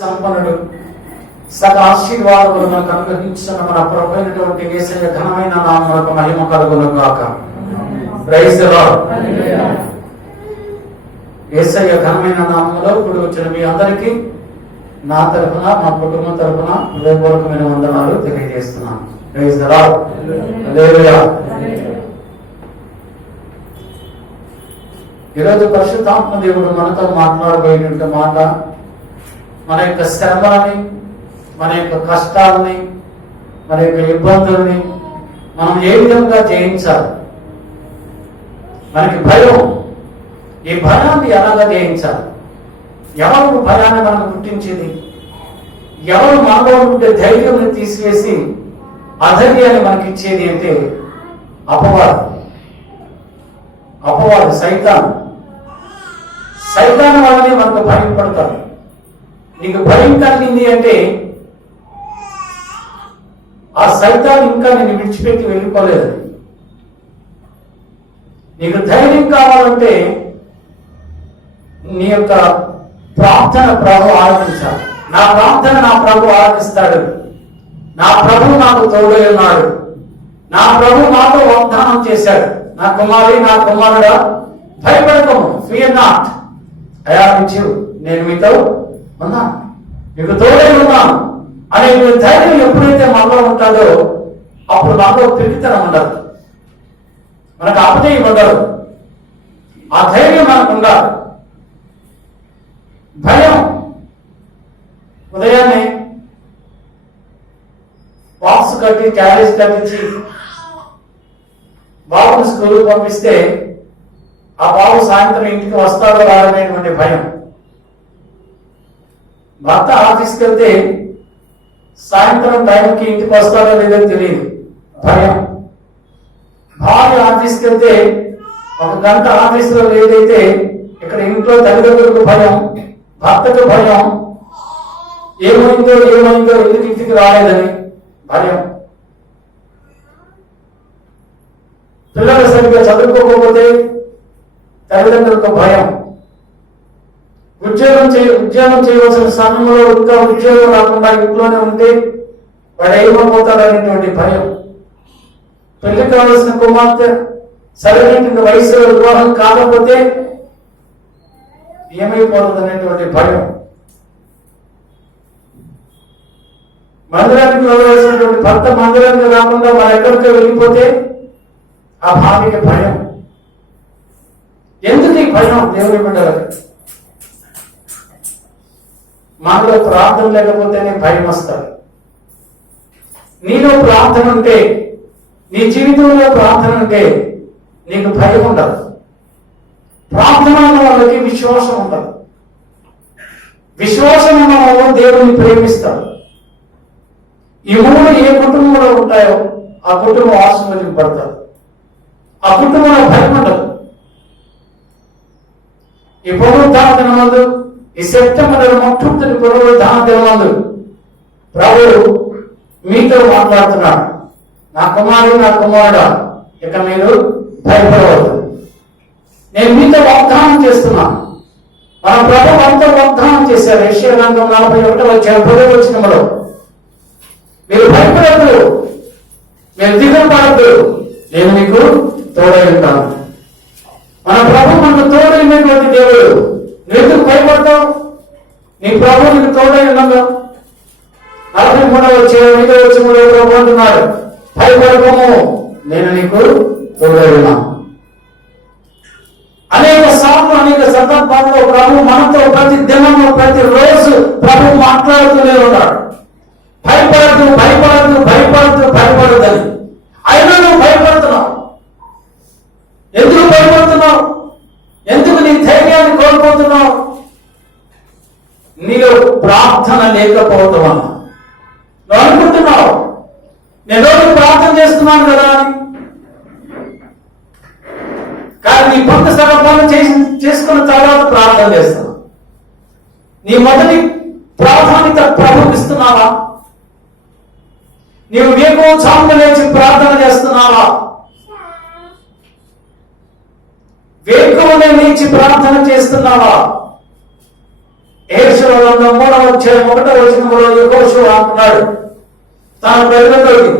సంపన్నుడు సకల ఆశీర్వాదములు మనకు అనుగ్రహించిన మన ప్రభువైనటువంటి యేసయ్య ఘనమైన నామమునకు మహిమ కలుగును గాక. Praise the lord. యేసయ్య ఘనమైన నామములో కూడి వచ్చిన మీ అందరికీ నా తరఫున మా కుటుంబం తరఫున హృదయపూర్వకమైన వందనాలు తెలియజేస్తున్నాను. Praise the lord. హల్లెలూయా. ఈరోజు పరిశుద్ధాత్మ దేవుడు మనతో మాట్లాడబోయేటువంటి మాట మన యొక్క శ్రమలని, మన యొక్క కష్టాలని, మన యొక్క ఇబ్బందుల్ని మనం ఏ విధంగా జయించాలి, మనకి భయం, ఈ భయాన్ని ఎలాగా జయించాలి, ఎవరు భయాన్ని మనకు పుట్టించేది, ఎవరు మనలో ఉండే ధైర్యం తీసివేసి అధైర్యాన్ని మనకి ఇచ్చేది అంటే అపవాదు సైతాన్ వాళ్ళని మనకు భయం పడతారు. నీకు భయం కలిగింది అంటే ఆ సైతాన్ ఇంకా నేను విడిచిపెట్టి వెళ్ళిపోలేదు. నీకు ధైర్యం కావాలంటే నీ యొక్క ప్రార్థన ప్రభు ఆరాధించాలి. నా ప్రార్థన నా ప్రభు ఆరాధిస్తాడు, నా ప్రభు నాకు తోడై ఉన్నాడు, నా ప్రభు నాతో వాగ్దానం చేశాడు, నా కుమారి నా కుమారుడా భయపడకము, fear not, I am with you, నేను మీతో ఉన్నాను, మీకు తోడై ఉన్నాను అనే ధైర్యం ఎప్పుడైతే మనలో ఉంటుందో అప్పుడు మనలో పిరికితనం ఉండదు, మనకు అపజయం ఉండదు, ఆ ధైర్యం మనకు ఉండాలి. భయం ఉదయాన్నే బాక్స్ కట్టి క్యారేజ్ కట్టించి బాబుని స్కూల్కి పంపిస్తే ఆ బాబు సాయంత్రం ఇంటికి వస్తాడో రాడనేటువంటి భయం. భర్త ఆఫీస్కి వెళ్తే సాయంత్రం టైంకి ఇంటికి వస్తాడో లేదో తెలియదు, భయం. భార్య ఆఫీస్కి వెళ్తే ఒక గంట ఆఫీసులో లేదైతే ఇక్కడ ఇంట్లో తల్లిదండ్రులకు భయం, భర్తకు భయం, ఏమైందో ఎందుకు ఇంటికి రాలేదని భయం. పిల్లలు సరిగ్గా చదువుకోకపోతే తల్లిదండ్రులకు భయం. ఉద్యోగం చేయవలసిన సమయంలో ఇంకా ఉద్యోగం రాకుండా ఇంట్లోనే ఉంటే వాడు ఏమైపోతాడనేటువంటి భయం. పెళ్లి కావలసిన కుమార్తె సరైనటువంటి వయసులో వివాహం కాకపోతే ఏమైపోతుంది అనేటువంటి భయం. మందిరానికి వెళ్ళవలసినటువంటి భర్త మందిరానికి రాకుండా మన ఎక్కడికో వెళ్ళిపోతే ఆ భార్యకి భయం. ఎందుకు ఈ భయం? దేవుని బిడ్డలకి మనలో ప్రార్థన లేకపోతేనే భయం వస్తుంది. నీలో ప్రార్థన ఉంటే, నీ జీవితంలో ప్రార్థన ఉంటే నీకు భయం ఉండదు. ప్రార్థన ఉన్న వాళ్ళకి విశ్వాసం ఉండదు. విశ్వాసం ఉన్న వాళ్ళు దేవుని ప్రేమిస్తారు. ఈ మూడు ఏ కుటుంబంలో ఉంటాయో ఆ కుటుంబం ఆశీర్వదింపబడతారు. ఆ కుటుంబంలో భయం ఉండదు. ఈ పునరుద్ధాన దినమందు, ఈ సెప్టెంబర్ మొట్టమొదటి పునరుద్ధాన దినమందు ప్రభువు మీతో మాట్లాడుతున్నాడు. నా కుమారుడా, ఇక మీరు భయపడవద్దు, నేను మీతో వాగ్దానం చేస్తున్నాను. మన ప్రభు మనతో వాగ్దానం చేశారు. యెషయా గ్రంథం 41:10 మీరు భయపడద్దు, మీరు దిగులు పడద్దు, నేను మీకు తోడై ఉంటాను. మన ప్రభు మనకు తోడైనటువంటి దేవుడు. నువ్వు ఎందుకు భయపడతావు? నీ ప్రభు నీకు తోడై ఉన్నాడు. 43:5 ప్రభు అంటున్నాడు, భయపడకము, నేను నీకు తోడై ఉన్నాను. అనేక సార్లు అనేక సందర్భాల్లో ప్రభు మనతో ప్రతి దినము ప్రతి రోజు ప్రభు మాట్లాడుతూనే ఉన్నాడు. భయపడద్దని. అయినా నువ్వు భయపడుతున్నావు. ఎందుకు భయపడుతున్నావు? ఎందుకు నీ ధైర్యాన్ని కోల్పోతున్నావు? నీలో ప్రార్థన లేకపోవటం వల్ల. నువ్వు అనుకుంటున్నావు నేను రోజు ప్రార్థన చేస్తున్నాను కదా అని. కానీ నీ భక్త సర్వపాలన చేసుకున్న తర్వాత ప్రార్థన చేస్తున్నావు. నీ మొదటి ప్రాధాన్యత ప్రభువుకి ఇస్తున్నావా? నీవు వేకువజామున లేచి ప్రార్థన చేస్తున్నావా? వేకువనే లేచి ప్రార్థన చేస్తున్నావా? యెషయా గ్రంథం 3వ అధ్యాయం 1వ వచనంలో యెహోషువ అంటున్నాడు తన ప్రజలతోటి,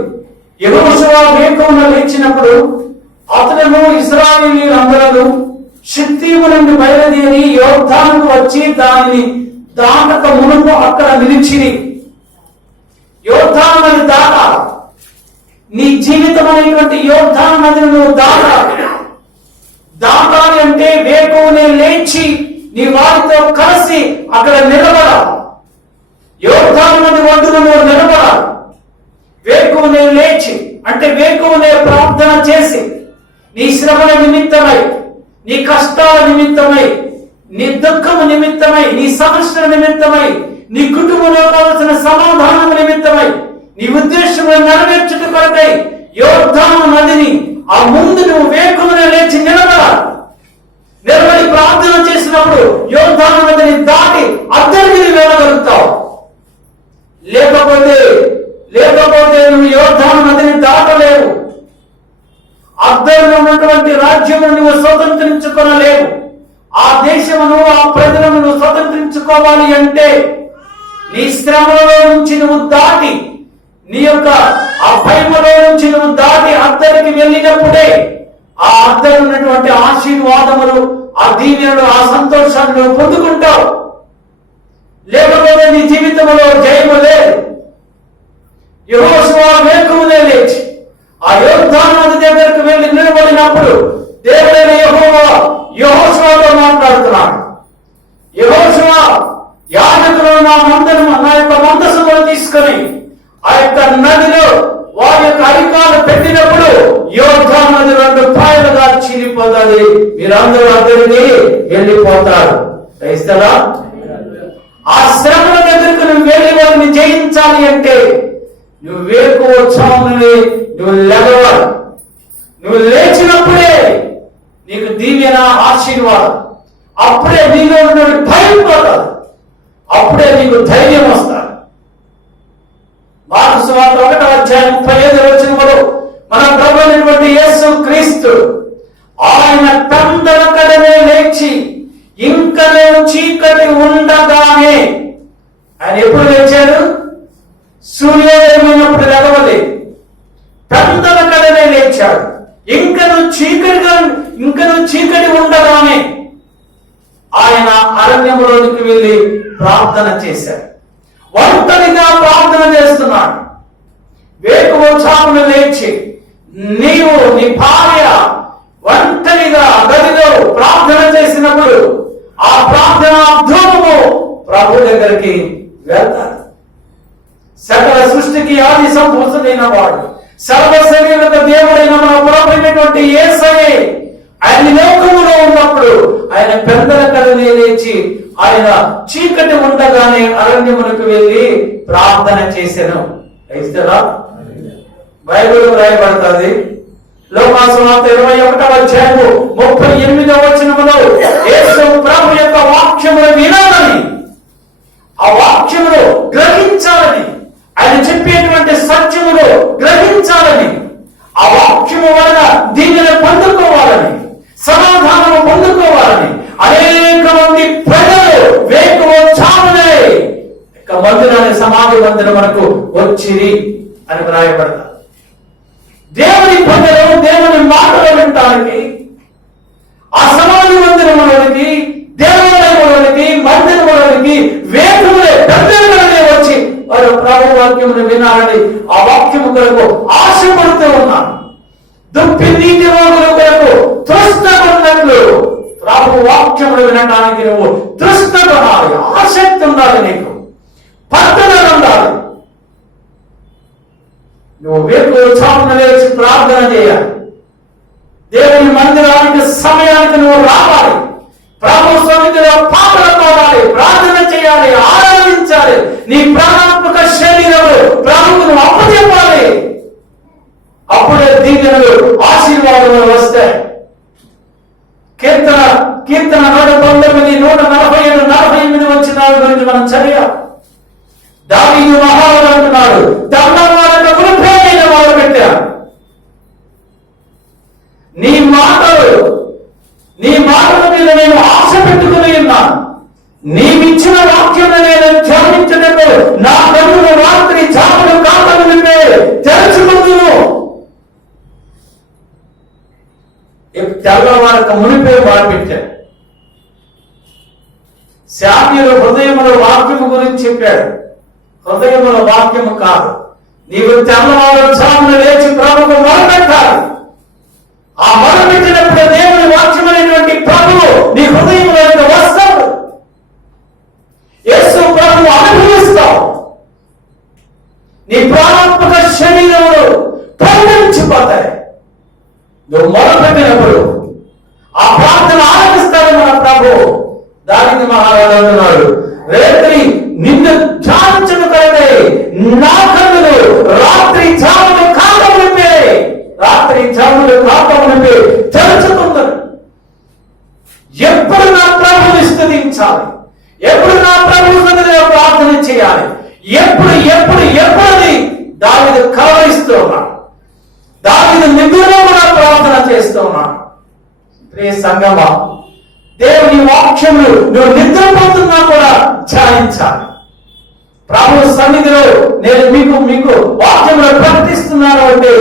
యెహోషువ వేకువన లేచినప్పుడు అతడును ఇశ్రాయేలీయులందరూ షిత్తీము నుండి బయలుదేరి యోర్దానుకు వచ్చి దానిని దాటక మునుపు అక్కడ నిలిచిరి. యోర్దాను నది దాటాలి. నీ జీవితం అనేటువంటి యోర్దాను నదిని నువ్వు దాటాలి అంటే వేకువనే లేచి నీ వారితో కలిసి అక్కడ నిలబడాలి. యోర్దాను నది ఒడ్డున నువ్వు నిలబడాలి. వేకువనే లేచి అంటే వేకువనే ప్రార్థన చేసి నీ శ్రమల నిమిత్తమై, నీ కష్టాల నిమిత్తమై, నీ దుఃఖము నిమిత్తమై, నీ సమస్యల నిమిత్తమై, నీ కుటుంబంలో కావలసిన సమాధానం నిమిత్తమై, నీ ఉద్దేశములను నెరవేర్చుట కొరకై యోర్దాను నదిని ఆ ముందు నువ్వు వేకువనే లేచి నిలబడి ప్రార్థన చేసినప్పుడు యోర్దాను నదిని దాటి అద్దరికి వెళ్ళగలుగుతావు. లేకపోతే నువ్వు యోర్దాను నదిని దాటలేవు. అద్దరిలో ఉన్నటువంటి రాజ్యమును నువ్వు స్వతంత్రించుకొనలేవు. ఆ దేశమును, ఆ ప్రజలను నువ్వు స్వతంత్రించుకోవాలి అంటే నీ శ్రమలో నుంచి నువ్వు దాటి, నీ యొక్క ఆ భయములో నుంచి నువ్వు దాటి అద్దరికి వెళ్ళినప్పుడే ఆ అద్దరు ఉన్నటువంటి ఆశీర్వాదములు, ఆ దీవెనలు, ఆ సంతోషాన్ని నువ్వు పొందుకుంటావు. లేకపోతే నీ జీవితంలో జయము లేదు. యెహోషువ వేకువనే లేచి ఆ యోర్దాను నది దగ్గరకు వెళ్ళి నిలబడినప్పుడు దేవుడైన యెహోవా యెహోషువతో మాట్లాడుతున్నాడు. యెహోషువ, యాజకులు నా యొక్క మందసమును తీసుకొని ఆ యొక్క నదిలో వారి యొక్క అరికాలు పెట్టినప్పుడు యోర్దాను నది 2 పాయలుగా చీలిపోతుంది. మీరందరూ అద్దరికి వెళ్ళిపోతారు. క్రైస్తవా, ఆ శ్రమల దగ్గరకు నువ్వు వెళ్ళి వారిని జయించాలి అంటే నువ్వు వేకువచ్చావుని నువ్వు లెగవాలి. నువ్వు లేచినప్పుడే నీకు దీవెన, ఆశీర్వాదం. అప్పుడే నీలో ఉన్న భయం పోతాడు. అప్పుడే నీకు ధైర్యం వస్తాడు. మార్కు సువార్త 1వ అధ్యాయం 35వ వచనంలో మన ప్రభు అయినటువంటి యేసు క్రీస్తు ఆయన పెందలకడనే లేచి ఇంకనే చీకటి ఉండగానే, ఆయన ఎప్పుడు లేచాడు? సూర్యోదయమైనప్పుడు లెగవలేదు. పెందలకడనే లేచాడు. ఇంకను చీకటి ఉండగానే ఆయన అరణ్యములోనికి వెళ్ళి ప్రార్థన చేశాడు. ఒంటరిగా ప్రార్థన చేస్తున్నాడు. వేకువజామున లేచి నీవు, నీ భార్య ఒంటరిగా గదిలో ప్రార్థన చేసినప్పుడు ఆ ప్రార్థన ధూమము ప్రభు దగ్గరికి వెళ్తాడు. సకల సృష్టికి ఆది సంభూతుడైన వాడు, సర్వ శరీరక దేవుడైన మన ప్రభువైనటువంటి యేసయ్యే ఆయన లోకములో ఉన్నప్పుడు ఆయన పెందలకడనే లేచి ఆయన చీకటి ఉండగానే అరణ్యములకు వెళ్ళి ప్రార్థన చేశాను. క్రైస్తవా, బైబిల్ రాయబడుతుంది. లోకాసు వార్త 21వ అధ్యాయము 38వ వచనములో యేసు ప్రభు యొక్క వాక్యమును వినాలని, ఆ వాక్యమును గ్రహించాలని, ఆయన చెప్పేటువంటి సత్యమును గ్రహించాలని, ఆ వాక్యము వలన దీనిని పొందుకోవాలని, సమాధానము పొందుకోవాలని అనేక మంది ప్రజలు వేకువజామునే మందిరాన్ని, సమాధి మందిరం మనకు వచ్చింది అని వ్రాయబడతారు. దేవుని ప్రజలు దేవుని మాటలు వినటానికి ఆ సమాధి మందిరంలోనికి, దేవాలయంలోనికి, మందిరంలోనికి వేకువే పెద్దలనే వచ్చి వారు ప్రభు వాక్యమును వినాలని ఆ వాక్యము కొరకు ఆశపడుతూ ఉన్నారు. దుప్పి నీటి రోగుల కొరకు తృష్ణపడినట్లు ప్రభు వాక్యమును వినడానికి నువ్వు తృష్ణపడాలి, ఆసక్తి ఉండాలి, నీకు పట్టుదల ఉండాలి. నువ్వు వేకువజామున లేచి ప్రార్థన చేయాలి. దేవుని మందిరానికి సమయానికి నువ్వు రావాలి. ప్రభు సన్నిధిలో పాటలు పాడాలి, ప్రార్థన చేయాలి, ఆరాధించాలి. నీ ప్రాణాత్మక శరీరము ప్రభువును అప్పచెప్పాలి. అప్పుడే దీవెనలు, ఆశీర్వాదములు వస్తాయి. కీర్తన 119, 147, 48 వచనాల గురించి మనం చదివాం. దావీదు మహారాజు అంటున్నాడు, దమ్మవాళ్ళకు వృద్ధమైన వారు పెట్టారు. నీ మాటల మీద నేను ఆశ పెట్టుకుని ఉన్నాను. నీవిచ్చిన శామ్యులు హృదయములో వాక్యము గురించి చెప్పాడు. హృదయములో వాక్యము కాదు, నీవు తెల్లవారుజామున లేచి ప్రభువుకు మొరపెట్టాలి. ఆ మొరపెట్టినప్పుడు దేవుని వాక్యమైనటువంటి ప్రభువు నీ హృదయంలో వస్తాడు. యేసు ప్రభువు అనుభవిస్తావు. నీ ప్రాణాత్మక శరీరంలో పరిగణించిపోతాయి. నువ్వు మొరపెట్టినప్పుడు ఆ ప్రార్థన ఆలకిస్తాడు మన ప్రభు. దానికి మహారాజు అంటున్నాడు, రేత్రి నిన్ను ధ్యానించను కలగై నా కన్నులు రాత్రి జాములు కాకమునిపే తెరుచుకుందరు. ఎప్పుడు నా ప్రభుని స్తుతించాలి, ఎప్పుడు నా ప్రభు సన్నిధిలో ప్రార్థన చేయాలి, ఎప్పుడది దానిని కలవరిస్తూ ఉన్నాడు. దానిని నిధులో కూడా ప్రార్థన చేస్తూ ఉన్నాడు. ప్రియ సంగమా, దేవుని వాక్యములు నువ్వు నిద్రపోతున్నా కూడా ధ్యానించాలి. ప్రభు సన్నిధిలో నేను మీకు వాక్యములు ప్రకటిస్తున్నాను అంటే,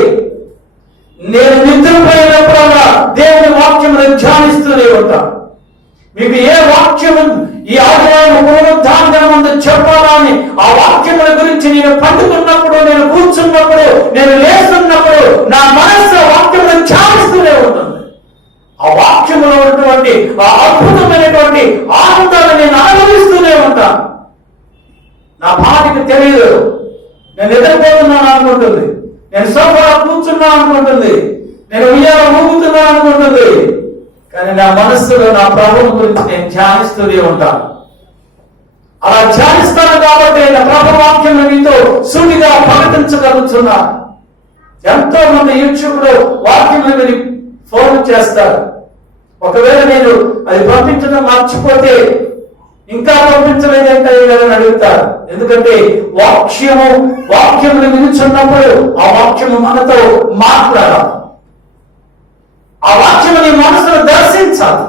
నేను నిద్రపోయినప్పుడల్లా దేవుని వాక్యములు ధ్యానిస్తూనే ఉంటాను. మీకు ఏ వాక్యము ఈ ఆదివారం పునరుద్ధానం ముందు చెప్పాలని ఆ వాక్యముల గురించి నేను పండుకున్నప్పుడు, నేను కూర్చున్నప్పుడు, నేను లేస్తున్నప్పుడు నా మనస్సు వాక్యములను ధ్యానిస్తూనే ఉంటుంది. ఆ వాక్యములో ఉన్నటువంటి ఆ అద్భుతమైనటువంటి ఆనందాన్ని నేను అనుభవిస్తూనే ఉంటాను. నా భార్యకు తెలియదు, నేను నిద్రపోతున్నాను అనుకుంటుంది, నేను సోఫాలో కూర్చున్నాను అనుకుంటుంది, నేను ఉయ్యాల ఊగుతున్నాను అనుకుంటుంది. కానీ నా మనస్సులో నా ప్రభువు గురించి నేను ధ్యానిస్తూనే ఉంటాను. అలా ధ్యానిస్తాను కాబట్టి నా ప్రభు వాక్యం మీతో సూటిగా ప్రకటించగలుగుతున్నాను. ఎంతో మంది యూట్యూబ్లో వాక్యం విని ఫోన్ చేస్తారు. ఒకవేళ నేను అది పంపించడం మర్చిపోతే ఇంకా పంపించలేదంటే అని అడుగుతారు. ఎందుకంటే వాక్యమును వినుచున్నప్పుడు ఆ వాక్యము మనతో మాట్లాడాలి. ఆ వాక్యము నీ మనసును దర్శించాలి,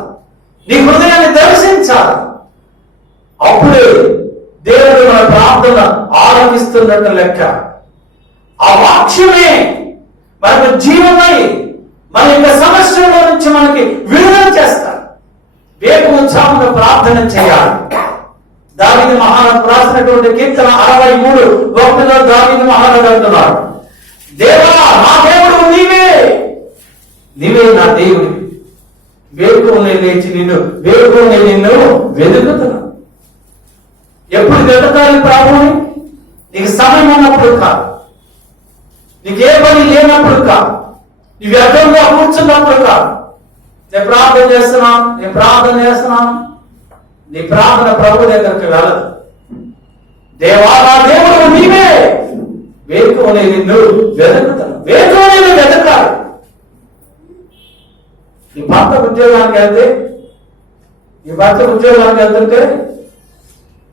నీ హృదయాన్ని దర్శించాలి. అప్పుడే దేవుడు మన ప్రార్థన ఆరంభిస్తున్నట్టు లెక్క. ఆ వాక్యమే మనకు జీవమై మన యొక్క సమస్యల నుంచి మనకి విడుదల చేస్తారు. వేకువజామున ప్రార్థన చేయాలి. దావీదు మహారాజు రాసినటువంటి కీర్తన 63:1 దావీదు మహారాజు అంటున్నాడు, దేవా నా దేవుడు నీవే నా దేవుడి. వేకువనే లేచి నిన్ను వెతుకుతున్నా. ఎప్పుడు వెతకాలి ప్రభువుని? నీకు సమయం ఉన్నప్పుడు కాదు, నీకు ఏ పని లేనప్పుడు కాదు, నీవు వ్యర్థంగా కూర్చున్నప్పుడు కాదు. నేను ప్రార్థన చేస్తున్నాను, నీ ప్రార్థన ప్రభు దగ్గరికి వెళ్ళదు. దేవా నా దేవుడు నీవే, వేకువనే నిన్ను వెతుకుతున్నా. వేకువనే వెతకాలి. నీ భర్త ఉద్యోగానికి వెళ్తుంటే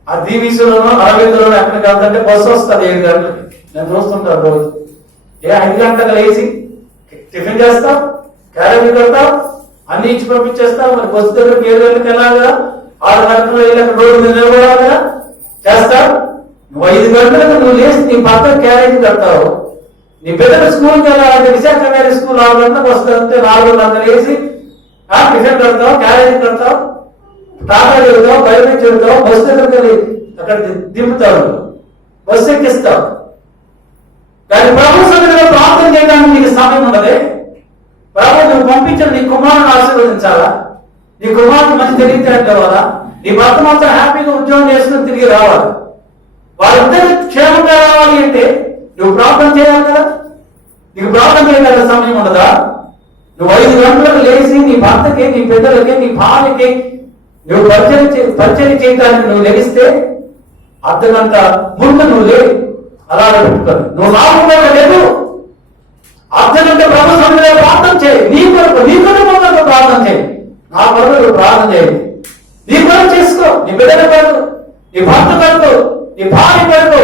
ఆ దీవీసులోనో అరవిందులోనో ఎక్కడికి వెళ్తుంటే బస్సు వస్తుంది 7 గంటలకి. నేను చూస్తుంటాను రోజు. 5 గంటలకు లేచి టిఫిన్ చేస్తాం, క్యారేజీ కడతాం, అన్ని ఇచ్చి పంపించేస్తాం. మరి బస్సు దగ్గరికి 7 గంటలకు వెళ్ళాలిగా, 6 గంటలు వెళ్ళి అక్కడ రోడ్డు మీద నిలబడాలిగా చేస్తాం. నువ్వు 5 గంటలకు నువ్వు లేచి నీ భర్త క్యారేజీ కడతావు. నీ బిడ్డలు స్కూల్కి వెళ్ళాలంటే విశాఖ వేరే స్కూల్ 6 గంటలకు వస్తుంటే 4 గంటలు వేసి టిఫిన్ కడతావు, క్యారేజీ కడతావు, టాటా చెబుతావు, బయట చెబుతావు, బస్సు దగ్గరికి వెళ్ళి అక్కడ దింపుతావు, బస్సు ఎక్కిస్తావు. కానీ ప్రభు సన్నిధిలో ప్రార్థన చేయడానికి నీకు సమయం ఉండదే. ప్రభు నువ్వు పంపించిన నీ కుమారుని ఆశీర్వదించాలా, నీ కుమారుని మంచి తెలియతే కావాలా, నీ భర్త మాత్రం హ్యాపీగా ఉద్యోగం చేసుకుని తిరిగి రావాలి, వాళ్ళిద్దరు క్షేమంగా రావాలి అంటే నువ్వు ప్రార్థన చేయాలి కదా. నీకు ప్రార్థన చేయగల సమయం ఉండదా? నువ్వు 5 గంటలకు లేచి నీ భర్తకి, నీ బిడ్డలకి, నీ భార్యకి నువ్వు పరిచయం చేయడానికి నువ్వు లెగిస్తే అర్ధగంట ముందు నువ్వు లే. అలా పెట్టుకోదు, నువ్వు లాభంగా లేదు. అర్ధగంట ప్రభు సన్నిధిలో ప్రార్థన చేయి. నీ కొరకు ప్రార్థన చేయి, నా కొరకు నువ్వు ప్రార్థన చేయి. నీ కొరకు చేసుకో, నీ బిడ్డల కొరకు, నీ భర్త కొరకు, నీ భార్య కొరకు,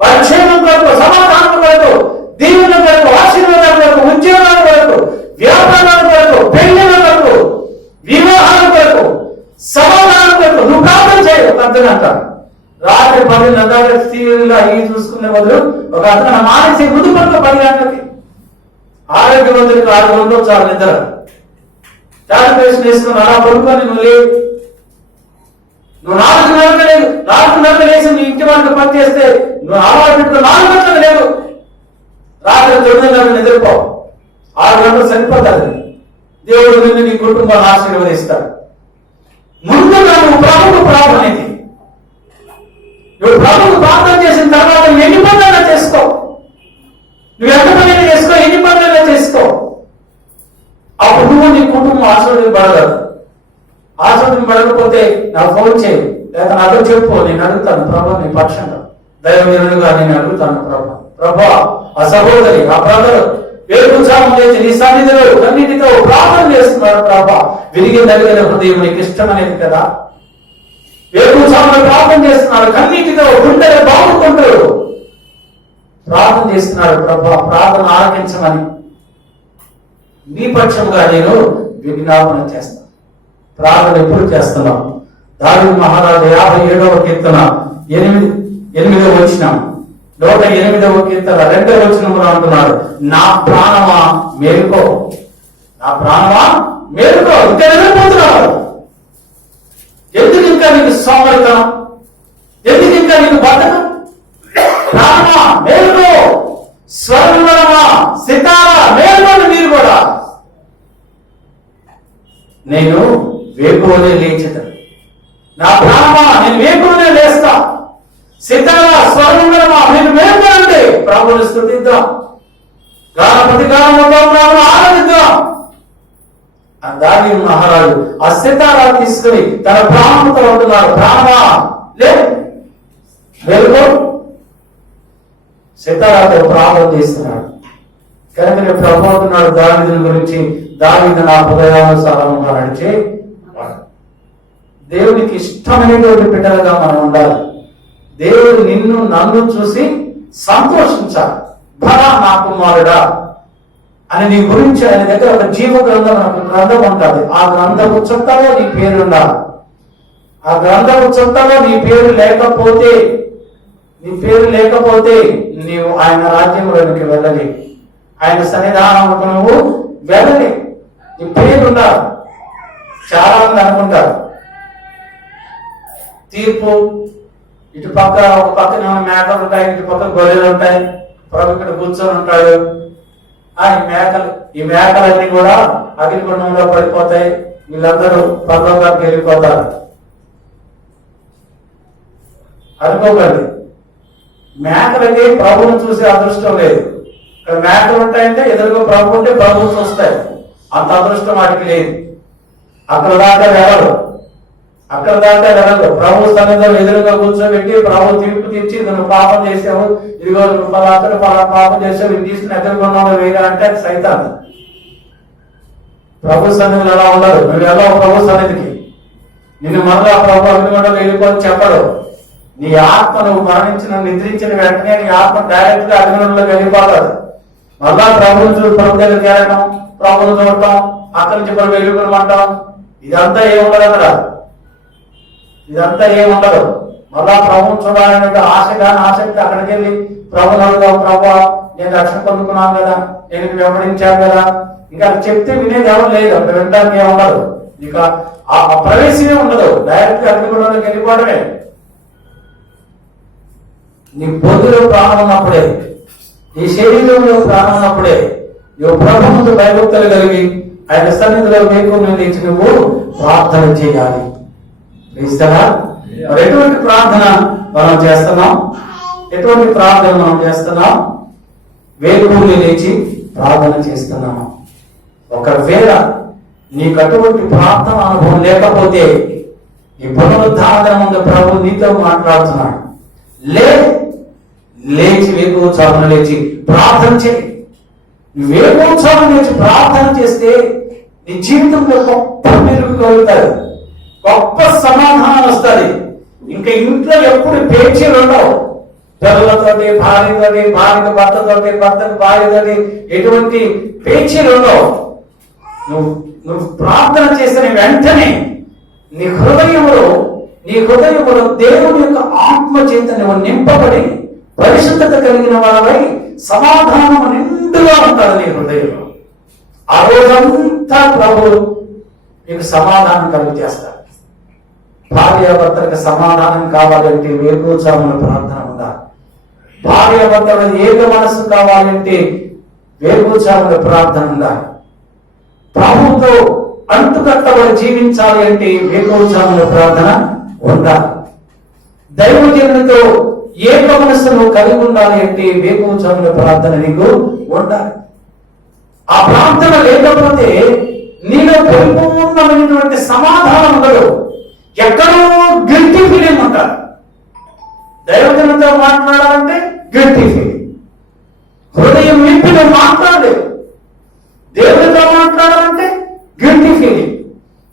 వారి క్షేమం కొరకు, సమాధానం కొరకు, దీవెన కొరకు, ఆశీర్వాదాల కొరకు, ఉద్యోగాల కొరకు, వ్యాపారాల కొరకు, పెళ్లిల కొరకు, వివాహాల కొరకు, సమాధానం కొరకు నువ్వు ప్రార్థన చేయవు. అర్థగంట రాత్రి 10 గంటల సీరియల్ అవి చూసుకునే బదులు ఒక అతను మానేసి ముందు పనులు 10 గంటలకి. ఆరోగ్యవంతుడికి 6 గంటలు చాలు నిద్ర. టాబ్లెట్స్ వేసుకుని అలా పడుకొని నువ్వు లేవు. నువ్వు 4:30 లేచి నీ ఇంటి వాళ్ళకి పని చేస్తే నువ్వు అలవాటు పెట్టుకుని 4 గంటలకు లేదు, రాత్రి 9:30 నిద్రపో, 6 గంటలు సరిపోతుంది. దేవుడు నిన్ను నీ కుటుంబాన్ని ఆశీర్వదిస్తాడు. ముందుగా నువ్వు ప్రభువు ప్రార్థనకి, నువ్వు ప్రభువు ప్రార్థన చేసిన తర్వాత ఎన్ని పనులైనా చేసుకో, నువ్వు ఎంత పనైనా చేసుకో, ఎన్ని పనులైనా చేసుకో. అప్పుడు నువ్వు నీ కుటుంబం ఆశీర్వదింపడగలదు. ఆశీర్వదింపడకపోతే నాకు ఫోన్ చేయి, లేదా నాతో చెప్పు, నేను అడుగుతాను ప్రభు నీ పక్షంగా దైవజనుడుగా నేను అడుగుతాను ప్రభు ఆ సహోదరి ఆ బ్రదరు వేరుచాము లేచి నీ సన్నిధిలో అన్నిటితో ప్రార్థన చేస్తున్నాడు ప్రభా, విరిగి నలిగిన హృదయం నీకు ఇష్టమనేది కదా. వేరుచాములు ప్రార్థన చేస్తున్నాడు, కన్నీటితో గుండెలు బాగుకుంటాడు, ప్రార్థన చేస్తున్నాడు ప్రభా, ప్రార్థన ఆలకించమని నీ పక్షంగా నేను విజ్ఞాపన చేస్తాను. ప్రార్థన ఎప్పుడు చేస్తున్నాం? దావీదు మహారాజు 57వ కీర్తన 8వ వచనం, 108వ కీర్తన 2వ వచనంలో అంటున్నాడు, నా ప్రాణమా మేలుకో, నా ప్రాణమా మేలుకో. ఇంకా నిద్రపోతున్నాడు. ఎందుకు ఇంకా నీకు సోమరితనం? ఎందుకు ఇంకా నీకు బద్ధకం? ప్రాణమా మేలుకో, స్వర్ణమా సితారా మేలుకోండి మీరు కూడా. నేను వేకువనే లేచేదను, నా ప్రాణమా నేను వేకువనే లేస్తా. సితారా స్వర్ణమా నేను మేలుకోండి. ప్రభువుని స్తుతిద్దాం, గానపతి గానముతో ప్రభువును ఆరాధిద్దాం. దావీదు మహారాజు ఆ సితారా తీసుకుని తన ప్రాణంతో ఉంటున్నాడు, ప్రాణమా లే మేలుకో. సితారాతో ప్రార్థన చేస్తున్నాడు. కనుక నేను ప్రభు అంటున్నాడు దావీదుని గురించి, దావీదు నా హృదయానుసారంగా నడిచే దేవునికి ఇష్టమైనటువంటి బిడ్డలుగా మనం ఉండాలి. దేవుడు నిన్ను నన్ను చూసి సంతోషించాలి. భరా నా కుమారుడా అని నీ గురించి ఆయన దగ్గర ఒక జీవ గ్రంథం, ఒక గ్రంథం ఉంటుంది. ఆ గ్రంథపు చుట్టలో నీ పేరు ఉండాలి. ఆ గ్రంథపు చుట్టలో నీ పేరు లేకపోతే నీవు ఆయన రాజ్యంలోనికి వెళ్ళలే, ఆయన సన్నిధానంకు నువ్వు వెళ్ళలే. నీ పేరు ఉండాలి. చాలా మంది అనుకుంటారు తీర్పు ఇటు పక్క, ఒక పక్కన మేకలు ఉంటాయి, ఇటు పక్క గొర్రెలు ఉంటాయి, ప్రభు ఇక్కడ కూర్చొని ఉంటాడు. ఈ మేకలన్నీ కూడా అగ్నిగుండంలో పడిపోతాయి, వీళ్ళందరూ పరలోకానికి వెళ్ళిపోతారు అనుకోకండి. మేకలకి ప్రభువును చూసే అదృష్టం లేదు. ఇక్కడ మేకలు ఉంటాయంటే ఎదురుగా ప్రభు ఉంటే ప్రభువును చూస్తాయి, అంత అదృష్టం వాటికి లేదు. అక్కడ దాకా వెళ్ళరు. ప్రభు సన్నిధిలో ఎదురుగా కూర్చోబెట్టి ప్రభు తీర్పు తీర్చి నువ్వు పాపం చేసావు, ఇదిగో నువ్వు పాపం చేసావు, ఇది తీసుకుని ఎదుర్కొన్నావు వేరే అంటే అది సైతాన్. ప్రభు సన్నిధిలో ఎలా ఉండదు. నువ్వు ఎలా ప్రభు సన్నిధికి నిన్ను మరలా ప్రభు అగ్నిగుండంలో వెళ్ళిపోని చెప్పడు. నీ ఆత్మ నువ్వు మరణించిన నిద్రించిన వెంటనే నీ ఆత్మ డైరెక్ట్ గా అగ్నిగుండంలోకి వెళ్ళిపోతాడు. మళ్ళా ప్రభు దగ్గరికి వెళ్ళడం, ప్రభుని చూడటం, అక్కడి నుంచి ప్రభు వెళ్ళిపోమంటాం, ఇదంతా ఏముండదు అక్కడ. ఇదంతా ఏముండదు. మళ్ళా ప్రభుని చూడాలనే ఆసక్తి అక్కడికి వెళ్ళి ప్రభుని అడుగుదాం, ప్రభు నేను రక్షణ పొందుకున్నాను కదా, నేను వెంబడించాను కదా, ఇంకా చెప్తే వినేది ఎవరు లేదు. అక్కడ వినడానికి ఏముండదు. ఇక ఆ ప్రవేశమే ఉండదు. డైరెక్ట్ గా అగ్నిగుండంలోకి వెళ్ళిపోవడమే. నీ బొద్దులో ప్రాణం ఉన్నప్పుడే, నీ శరీరంలో ప్రాణం ఉన్నప్పుడే నువ్వు ప్రభువుతో భయభక్తులు కలిగి ఆయన సన్నిధిలో వేకువనే లేచి నువ్వు ప్రార్థన చేయాలి. ఇస్తారా? మరి ఎటువంటి ప్రార్థన మనం చేస్తున్నాం? వేకువనే లేచి ప్రార్థన చేస్తున్నాము. ఒకవేళ నీకు అటువంటి ప్రార్థన అనుభవం లేకపోతే ఈ పునరుద్ధారణ ముందు ప్రభు నీతో మాట్లాడుతున్నాడు. లేచి వేకువచామున లేచి ప్రార్థన చేయి. వేకువచామున లేచి ప్రార్థన చేస్తే నీ జీవితంలో గొప్ప మెరుగు కలుగుతాయి, గొప్ప సమాధానం వస్తుంది. ఇంకా ఇంట్లో ఎప్పుడు పేచీలు ఉండవు. పిల్లలతోటి, భార్యతోటి, భార్యకు భర్తతోటి, భర్తకు భార్యతోటి ఎటువంటి పేచీలు ఉండవు. నువ్వు ప్రార్థన చేసిన వెంటనే నీ హృదయంలో దేవుని యొక్క ఆత్మ చేత నువ్వు నింపబడి పరిశుద్ధత కలిగిన వారై సమాధానం నిండుగా ఉంటాడు నీ హృదయంలో. ఆ రోజంతా ప్రభు నీకు సమాధానం కలుగు చేస్తాడు. భార్యాభర్తలకు సమాధానం కావాలంటే వేకువజామున ప్రార్థన ఉండాలి. భార్యాభర్తల ఏక మనసు కావాలంటే వేకువజామున ప్రార్థన ఉండాలి. ప్రభువుతో అంటుకట్టబడి జీవించాలి అంటే వేకువజామున ప్రార్థన ఉండాలి. దైవజనులతో ఏక మనసును కలిగి ఉండాలి అంటే వేకువజామున ప్రార్థన నీకు ఉండాలి. ఆ ప్రార్థన లేకపోతే నీలో పరిపూర్ణమైనటువంటి సమాధానం ఉండదు. ఎక్కడో గిల్టీ ఫీలింగ్ ఉంటారు. దైవజనులతో మాట్లాడాలంటే గిల్టీ ఫీలింగ్. హృదయం విప్పి నువ్వు మాట్లాడలేవు. దేవుడితో మాట్లాడాలంటే గిల్టీ ఫీలింగ్.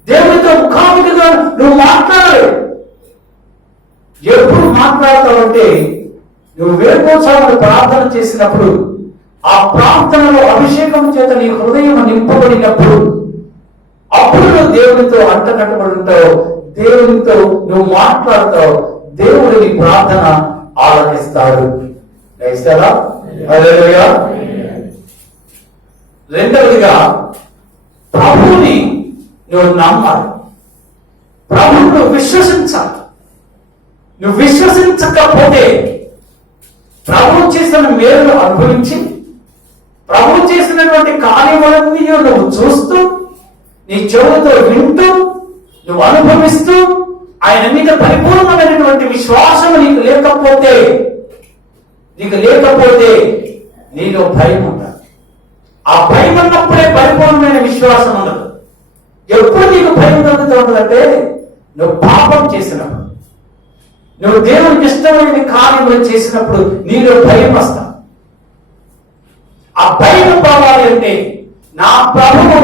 దేవుడితో ముఖాముఖిగా నువ్వు మాట్లాడలేవు. ఎప్పుడు మాట్లాడతావంటే నువ్వు వేకువజామున ప్రార్థన చేసినప్పుడు, ఆ ప్రార్థనలో అభిషేకం చేత నీ హృదయం నింపబడినప్పుడు, అప్పుడు నువ్వు దేవునితో అంటకట్టబడి ఉంటావు. దేవునితో నువ్వు మాట్లాడతావు. దేవుడు నీ ప్రార్థన ఆలకిస్తాడు. రెండవదిగా ప్రభువుని నువ్వు నమ్మాలి. ప్రభువును నువ్వు విశ్వసించాలి. నువ్వు విశ్వసించకపోతే ప్రభువు చేసిన మేలు అనుభవించి, ప్రభువు చేసినటువంటి కార్యములన్నీ నువ్వు చూస్తూ, నీ చెవులతో వింటూ, నువ్వు అనుభవిస్తూ, ఆయన మీద పరిపూర్ణమైనటువంటి విశ్వాసం నీకు లేకపోతే నీలో భయం ఉండాలి. ఆ భయం ఉన్నప్పుడే పరిపూర్ణమైన విశ్వాసం ఉండదు. ఎప్పుడు నీకు భయం కలుగుతూ ఉంటుందంటే నువ్వు పాపం చేసినప్పుడు, నువ్వు దేవునికి ఇష్టమైన కార్యములు చేసినప్పుడు నీలో భయం వస్తా. ఆ భయం పోవాలి అంటే నా ప్రభువు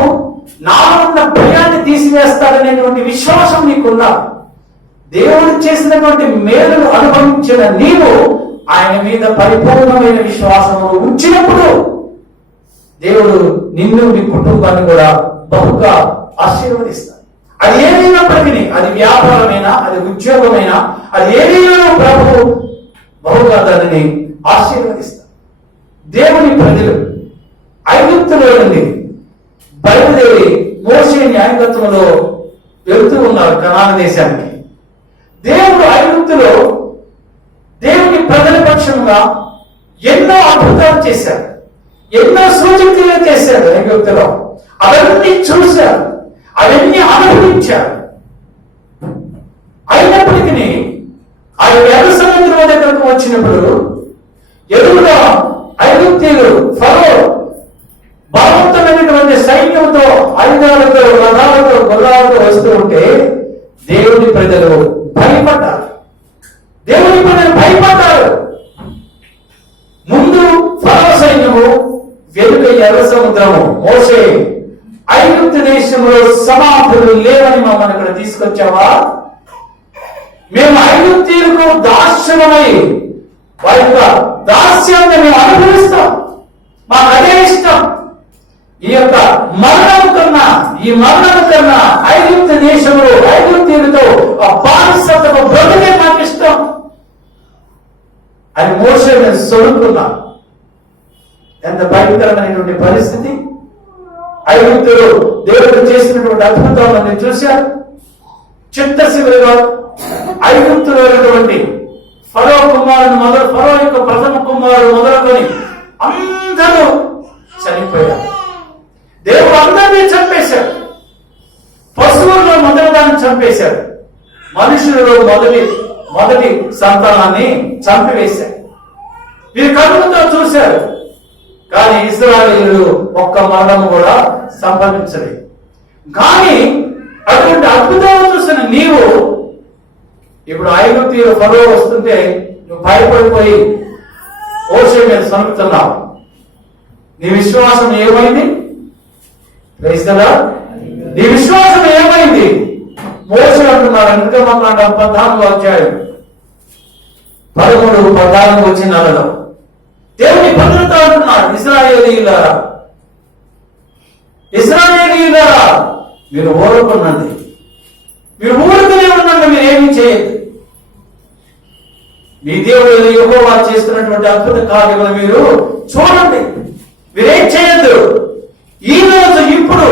నాలో ఉన్న భయాన్ని తీసివేస్తాడనేటువంటి విశ్వాసం నీకున్నా, దేవుడు చేసినటువంటి మేలును అనుభవించిన నీవు ఆయన మీద పరిపూర్ణమైన విశ్వాసము ఉంచినప్పుడు దేవుడు నిన్ను నీ కుటుంబాన్ని కూడా బహుగా ఆశీర్వదిస్తాడు. అది ఏదైనప్పటికీ, అది వ్యాపారమైనా, అది ఉద్యోగమైనా, అది ఏదైనా ప్రభువు బహుగా దానిని ఆశీర్వదిస్తాడు. దేవుని ప్రజలు ఐగుప్తులో నుండి బయలుదేరి మోషే న్యాయకత్వంలో వెళ్తూ ఉన్నారు కనాను దేశానికి. దేవుడు ఐగుప్తులో దేవుని ప్రజల పక్షంగా ఎన్నో అద్భుతాలు చేశాడు, ఎన్నో సూచనలు చేశాడు. ఐగుప్తులో అవన్నీ చూశారు, అవన్నీ అనుభవించారు. అయినప్పటికీ ఆ ఎర్ర సముద్రం దగ్గరకు వచ్చినప్పుడు ఎదురుగా ఐగుప్తీయులు ఫరో బలవంతమైనటువంటి సైన్యంతో, ఆయుధాలతో, రథాలతో, గుర్రాలతో వస్తూ ఉంటే దేవుని ప్రజలు భయపడ్డారు. ముందు ఫరో సైన్యము, వెనుక ఎర్ర సముద్రము. మోషే, ఐగుప్తు దేశంలో సమాధులు లేవని మమ్మల్ని ఇక్కడ తీసుకొచ్చావా? మేము ఐగుప్తీయులకు దాస్యమై వారి యొక్క దాస్యాన్ని మేము అనుభవిస్తాం, మాకు అదే ఇష్టం. ఈ మరణం కన్నా ఐగుప్తు దేశంలో ఐగుప్తీయులతో ఆ బానిసత్వపు బ్రతుకే మాకు ఇష్టం అని మోషే నేను సొలుకున్నా. ఎంత భయంకరమైనటువంటి పరిస్థితి! ఐగుప్తులు దేవుడు చేసినటువంటి అద్భుతాలను చూశారు. చిత్తశివులుగా ఐగుప్తులో ఫరో కుమారుడు ఫరో యొక్క ప్రథమ కుమారుడు మొదలుకొని అందరూ చనిపోయారు. దేవుడు అందరినీ చంపేశాడు. పశువుల్లో మొదటిదాన్ని చంపేశాడు. మనుషులలో మొదటి సంతానాన్ని చంపివేశాడు. వీరు కళ్ళతో చూశారు, కానీ ఇశ్రాయేలీయులు ఒక్క మరణం కూడా సంభవించలేదు. కానీ అటువంటి అద్భుతాలు చూసిన నీవు ఇప్పుడు ఐగుప్తీయులు ఫరో వస్తుంటే నువ్వు భయపడిపోయి మోషే మీద సనుకుతున్నావు. నీ విశ్వాసం ఏమైంది? నీ విశ్వాసం ఏమైంది? మోషే అంటున్నారు, అందుకే 14 అధ్యాయం 13-14 వచనాలలో దేవుని భద్రత అంటున్నాడు. ఇశ్రాయేలీయులారా మీరు ఊరుకునండి, మీరు ఊరుకునే ఉండండి, మీరు ఏమీ చేయదు. మీ దేవుడు యెహోవా చేస్తున్నటువంటి అద్భుత కార్యములు మీరు చూడండి, మీరేం చేయొద్దు. ఈ రోజు ఇప్పుడు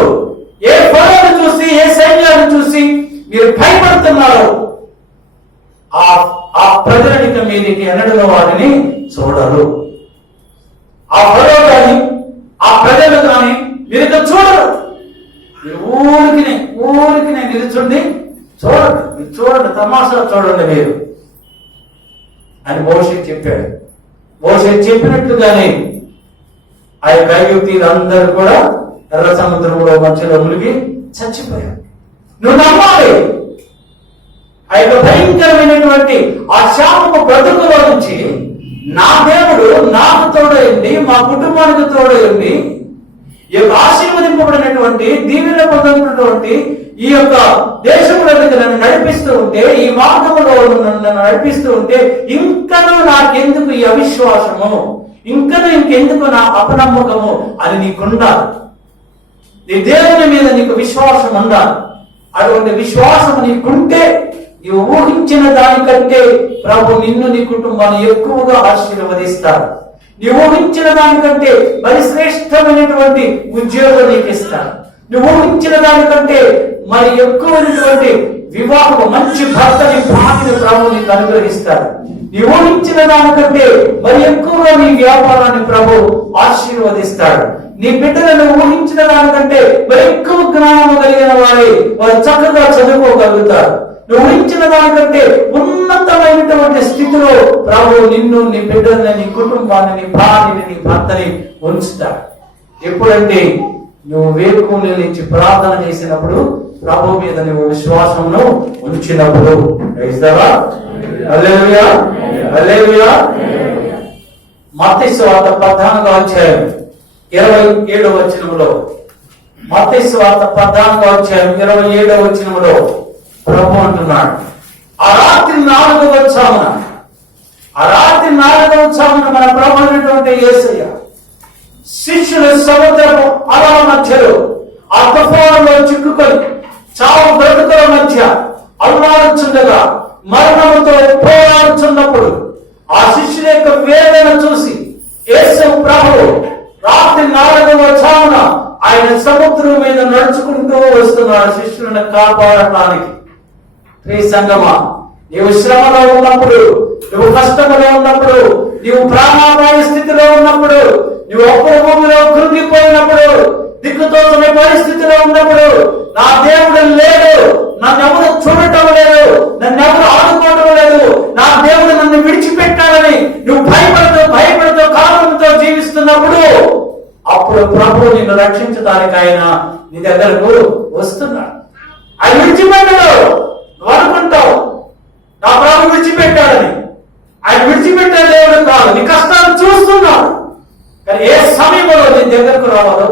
ఏ ఫరోను చూసి, ఏ సైన్యాన్ని చూసి మీరు భయపడుతున్నారు, ఆ ప్రజలనిక మీదకి ఎన్నడూ వారిని చూడరు. ఆ ఫరో కానీ ఆ ప్రజలు కానీ మీరు ఇక చూడరు. మీరు ఊరికి నిలుచుండి చూడండి, మీరు చూడండి, తమాషా చూడండి మీరు అని మోషే చెప్పాడు. మోషే చెప్పినట్లుగానే ఆ యొక్క ఐగుప్తీయులందరూ కూడా ఎర్ర సముద్రంలో మధ్యలో మునిగి చచ్చిపోయారు. నువ్వు నమ్మాలి, ఆ యొక్క భయంకరమైనటువంటి ఆ శాపము బ్రతుకులో నుంచి నా దేవుడు నాకు తోడైంది, మా కుటుంబానికి తోడైంది, ఈ యొక్క ఆశీర్వదింపబడినటువంటి దీవెన పొందినటువంటి ఈ యొక్క దేశంలోకి నన్ను నడిపిస్తూ ఉంటే, ఈ మార్గంలో నన్ను నడిపిస్తూ ఉంటే ఇంకనూ నాకెందుకు ఈ అవిశ్వాసము, ఇంకెందుకు నా అపనమ్మకము అని నీకుండాలి. నీ దేవుని మీద నీకు విశ్వాసం ఉండాలి. అటువంటి విశ్వాసం నీకుంటే నీవు ఊహించిన దానికంటే ప్రభు నిన్ను నీ కుటుంబాన్ని ఎక్కువగా ఆశీర్వదిస్తాడు. నువ్వు ఊహించిన దానికంటే మరి శ్రేష్టమైనటువంటి ఉద్యోగం నీకు ఇస్తాడు. నువ్వు ఊహించిన దానికంటే మరి ఎక్కువైనటువంటి వివాహం, మంచి భర్తని భార్యని ప్రభు నీకు అనుగ్రహిస్తాడు. నీ ఊహించిన దానికంటే మరి ఎక్కువగా నీ వ్యాపారాన్ని ప్రభు ఆశీర్వదిస్తాడు. నీ బిడ్డలను ఊహించిన దానికంటే మరి ఎక్కువ జ్ఞానం కలిగిన వారు చక్కగా చదువుకోగలుగుతారు. నువ్వు ఊహించిన దానికంటే ఉన్నతమైనటువంటి స్థితిలో ప్రభు నిన్ను, నీ బిడ్డల్ని, నీ కుటుంబాన్ని, నీ భార్యని, నీ భర్తని ఉంచుతాడు. ఎప్పుడంటే నువ్వు వేడుకోలు నుంచి ప్రార్థన చేసినప్పుడు, ప్రభు మీద నువ్వు విశ్వాసంను ఉంచినప్పుడు. హల్లెలూయా, హల్లెలూయా. మత్తయి సువార్త 14వ అధ్యాయం 27వ వచనములో, మత్తయి సువార్త 14వ అధ్యాయం 27వ వచనములో ప్రభు అంటున్నాడు, ఆ రాత్రి 4వ జామున మన ప్రభు అయినటువంటి యేసయ్య శిష్యులు సముద్రపు అలల మధ్యలో ఆ తుఫానులో చిక్కుకొని చావు బ్రతుకుల మధ్య అల్లాడుచుండగా, మరణముతో పోరాడుచున్నప్పుడు ఆ శిష్యుల యొక్క వేదన చూసి యేసు ప్రభువు రాత్రి 4వ జామున ఆయన సముద్రం మీద నడుచుకుంటూ వస్తున్నాడు శిష్యులను కాపాడటానికి. ప్రియ సంగమా, నీవు శ్రమలో ఉన్నప్పుడు, నువ్వు కష్టంలో ఉన్నప్పుడు, నీవు ప్రాణాపాయ స్థితిలో ఉన్నప్పుడు, నువ్వు ఒక్క భూమిలో కృంగిపోయినప్పుడు, దిక్కుతోచని పరిస్థితిలో ఉన్నప్పుడు, నా దేవుడు లేడు, నన్ను ఎవరు చూడటం లేదు, నన్ను ఎవరు ఆదుకోవటం లేదు, నా దేవుడు నన్ను విడిచిపెట్టాడని నువ్వు భయపడుతూ కాలంతో జీవిస్తున్నప్పుడు, అప్పుడు ప్రభు నిన్ను రక్షించడానికి ఆయన నీ దగ్గరకు వస్తున్నాడు. ఆయన విడిచిపెట్టడు. నువ్వు అనుకుంటావు నా ప్రభు విడిచిపెట్టాడని. ఆయన విడిచిపెట్టే దేవుడు కాదు, నీ కష్టాలు చూస్తున్నాడు. కానీ ఏ సమయంలో నీ దగ్గరకు రావాలో,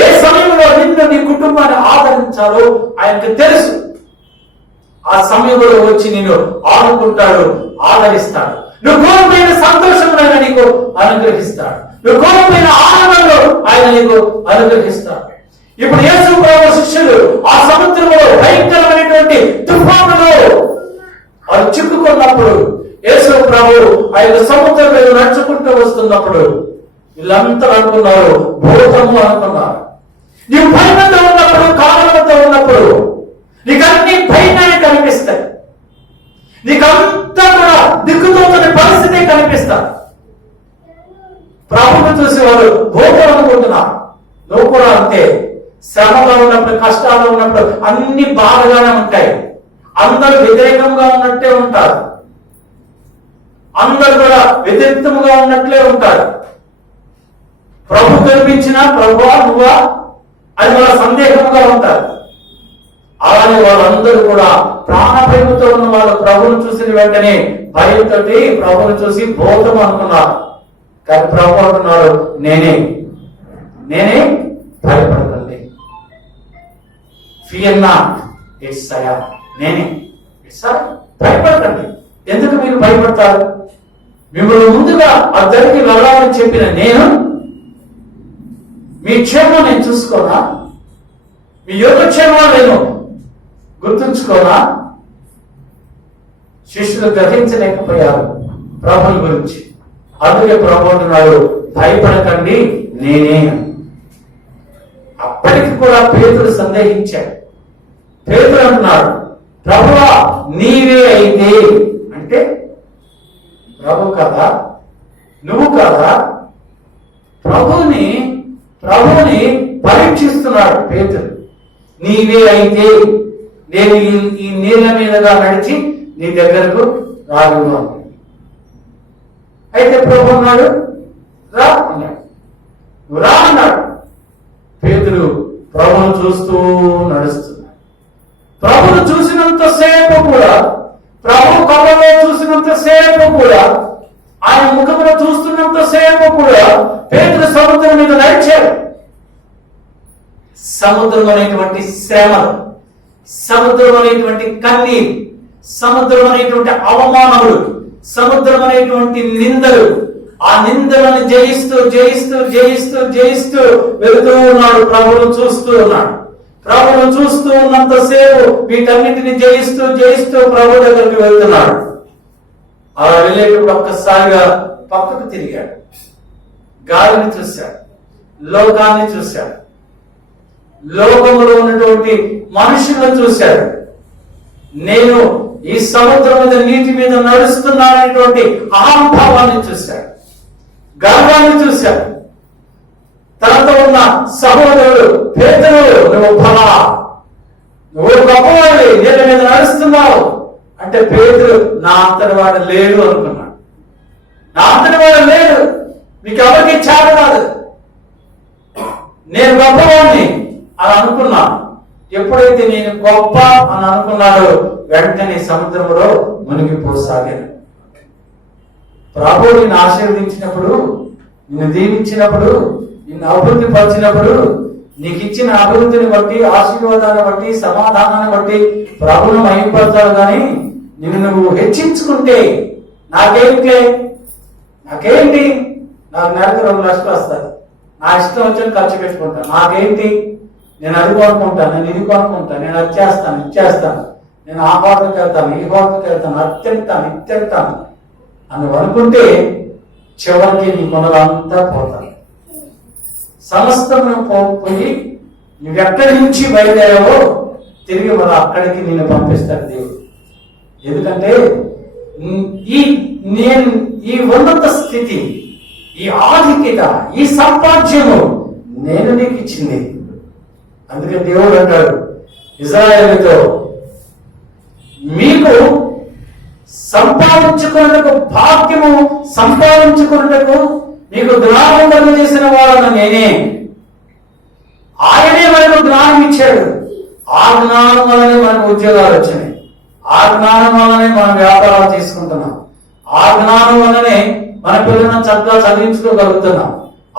ఏ సమయంలో నిన్ను, నీ కుటుంబాన్ని ఆదరించాలో ఆయనకు తెలుసు. ఆ సమయంలో వచ్చి నేను ఆడుకుంటాడు, ఆదరిస్తాడు. నువ్వు కోల్పోయిన సంతోషంలో నీకు అనుగ్రహిస్తాడు. నువ్వు కోల్పోయిన ఆనందంలో ఆయన నీకు అనుగ్రహిస్తాడు. ఇప్పుడు యేసు ప్రభు శిష్యులు ఆ సముద్రంలో భయంకరమైనటువంటి తుఫానులో వారు చిక్కుకున్నప్పుడు, యేసు ప్రభు ఆయన సముద్రం మీద నడుచుకుంటూ వస్తున్నప్పుడు వీళ్ళంతా అనుకున్నారు, భూతము అనుకున్నారు. నీవు భయంతో ఉన్నప్పుడు, కారణంతో ఉన్నప్పుడు నీకు అన్ని భయంగానే కనిపిస్తాయి. నీకంతా కూడా దిక్కుతోచని పరిస్థితి కనిపిస్తాయి. ప్రభుత్వం చూసి వారు భూతం అనుకుంటున్నారు. నువ్వు కూడా అంతే. శ్రమగా ఉన్నప్పుడు, కష్టాలు ఉన్నప్పుడు అన్ని బాధగానే ఉంటాయి. అందరూ వ్యతిరేకంగా ఉన్నట్టే ఉంటారు. అందరూ కూడా వ్యతిరేక్తముగా ఉన్నట్లే ఉంటారు. ప్రభు కనిపించినా ప్రభువా నువ్వా అని వాళ్ళ సందేహంగా ఉంటారు. అలానే వాళ్ళందరూ కూడా ప్రాణభయముతో ఉన్న వాళ్ళు ప్రభువును చూసిన వెంటనే భయంతో ప్రభువును చూసి భూతం అనుకున్నారు. కానీ ప్రభు అంటున్నారు, నేనే భయపడకండి. Fear not, it's I. నేనే, ఇట్స్ ఐ. భయపడకండి. ఎందుకు మీరు భయపడతారు? మిమ్మల్ని ముందుగా ఆ దగ్గరికి వెళ్ళాలని చెప్పిన నేను, మీ క్షేమం నేను చూసుకోనా? మీ యోగక్షేమం నేను గుర్తుంచుకోనా? శిష్యులు గ్రహించలేకపోయారు ప్రభుని గురించి. అందుకే ప్రభు అంటున్నాడు, భయపడకండి, నేనే. అప్పటికి కూడా పేతురు సందేహించాడు. పేతురు అంటున్నాడు, ప్రభువా నీవే అయితే, అంటే అంటే ప్రభు కదా, నువ్వు కదా, ప్రభుని పరీక్షిస్తున్నాడు పేతురు. నీవే అయితే నేను ఈ నీళ్ళ మీదుగా నడిచి నీ దగ్గరకు రాగలను. అయితే ప్రభు అన్నాడు, రా అన్నాడు. నువ్వు రా అన్నాడు. పేతురు ప్రభును చూస్తూ నడుస్తున్నాడు. ప్రభును చూసినంతసేపు కూడా, ప్రభు కళ్ళలో చూసినంతసేపు కూడా, ఆయన ముఖంలో చూస్తున్నంతసేపు కూడా పేతురు సముద్రం మీద నడిచాడు. సముద్రం అనేటువంటి శ్రమలు, సముద్రం అనేటువంటి కన్నీరు, సముద్రం అనేటువంటి అవమానములు, సముద్రం అనేటువంటి నిందలు, ఆ నిందలను జయిస్తూ జయిస్తూ జయిస్తూ జయిస్తూ వెళుతూ ఉన్నాడు. ప్రభువును చూస్తూ ఉన్నాడు. ప్రభువును చూస్తూ ఉన్నంతసేపు వీటన్నిటిని జయిస్తూ జయిస్తూ ప్రభు దగ్గరికి వెళ్తున్నాడు. అలా వెళ్ళేటప్పుడు ఒక్కసారిగా పక్కకు తిరిగాడు. గాలిని చూశాడు, లోకాన్ని చూశాడు, లోకంలో ఉన్నటువంటి మనుషులను చూశాడు. నేను ఈ సముద్రం మీద, నీటి మీద నడుస్తున్నాననేటువంటి అహంభావాన్ని చూశాడు, గర్వాన్ని చూశాడు. తనతో ఉన్న సహోదరుడు పేతురు, నువ్వు ఫలా, నువ్వు గొప్పవాడి, నీళ్ళ మీద నడుస్తున్నావు అంటే పేతురు నా అంతటి వాడు లేడు అనుకున్నాడు. నా అంతటి వాడు లేడు, మీకు ఎవరికి చేత కాదు, నేను గొప్పవాడిని అని అనుకున్నాను. ఎప్పుడైతే నేను గొప్ప అని అనుకున్నాడో వెంటనే సముద్రంలో మునిగిపోసాగాను. ప్రభువు నిన్ను ఆశీర్వదించినప్పుడు, నిన్ను దీవించినప్పుడు, నిన్ను అభివృద్ధి పరిచినప్పుడు, నీకు ఇచ్చిన అభివృద్ధిని బట్టి, ఆశీర్వాదాన్ని బట్టి, సమాధానాన్ని బట్టి ప్రభువును మహిమపరచాలి. కానీ నిన్ను నువ్వు హెచ్చించుకుంటే నాకేంటి, నాకు నెలకు 2 లక్షలు వస్తుంది, నా ఇష్టం వచ్చిన ఖర్చు పెట్టుకుంటాను, నాకేంటి, నేను అది కొనుక్కుంటాను, నేను ఇది కొనుక్కుంటాను, నేను అది చేస్తాను, ఇచ్చేస్తాను, నేను ఆ హోటల్కి వెళ్తాను, ఈ హోటల్కి వెళ్తాను, అది తింటాను అని అనుకుంటే చివరికి నీ కొనలంతా పోతాను. సమస్తం పోయి నువ్వెక్కడి నుంచి బయలుదేరావో తిరిగి మళ్ళీ అక్కడికి నేను పంపిస్తాడు దేవుడు. ఎందుకంటే ఈ ఉన్నత స్థితి, ఈ ఆధిక్యత, ఈ సంపాద్యము నేను నీకు ఇచ్చింది. అందుకే దేవుడు అంటాడు ఇశ్రాయేలుతో, మీకు సంపాదించుకున్నకు భాగ్యము, సంపాదించుకున్నకు మీకు జ్ఞానం కలుగజేసిన వాళ్ళను నేనే. ఆయనే మనకు జ్ఞానం ఇచ్చాడు. ఆ జ్ఞానం వల్లనే మనకు ఉద్యోగాలు వచ్చినాయి. ఆ జ్ఞానం వల్లనే మనం వ్యాపారాలు తీసుకుంటున్నాం. ఆ జ్ఞానం వల్లనే మన పిల్లలను చక్కగా చదివించుకోగలుగుతున్నాం.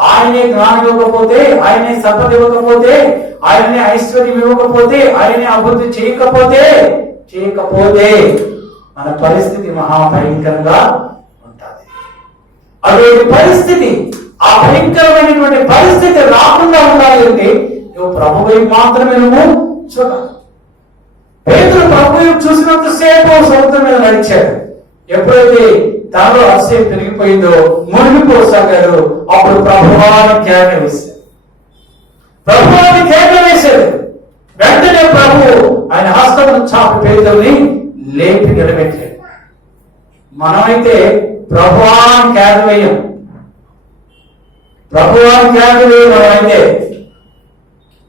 ఆయనే జ్ఞానం ఇవ్వకపోతే, ఆయనే సంపద ఇవ్వకపోతే, ఆయనే ఐశ్వర్యం ఇవ్వకపోతే, ఆయనే అభివృద్ధి చేయకపోతే మన పరిస్థితి మహాభయంకరంగా ఉంటుంది. అటువంటి పరిస్థితి, ఆ భయంకరమైనటువంటి పరిస్థితి రాకుండా ఉండాలి అంటే నువ్వు ప్రభు వైపు మాత్రమే నువ్వు చూడాలి. పేతురు ప్రభు వైపు చూసినంతసేపు సముద్రం మీద నడిచాడు. ఎప్పుడైతే తనలో అసహ్యం పెరిగిపోయిందో, మునిగిపోసాగాడు. అప్పుడు ప్రభువాన్ని కేక వేశాడు. వెంటనే ప్రభు ఆయన హస్తము చాపి పేతురుని లేపి నిలబెట్టాడు. మనమైతే ప్రభువాన్ని కేక వేయం. మనమైతే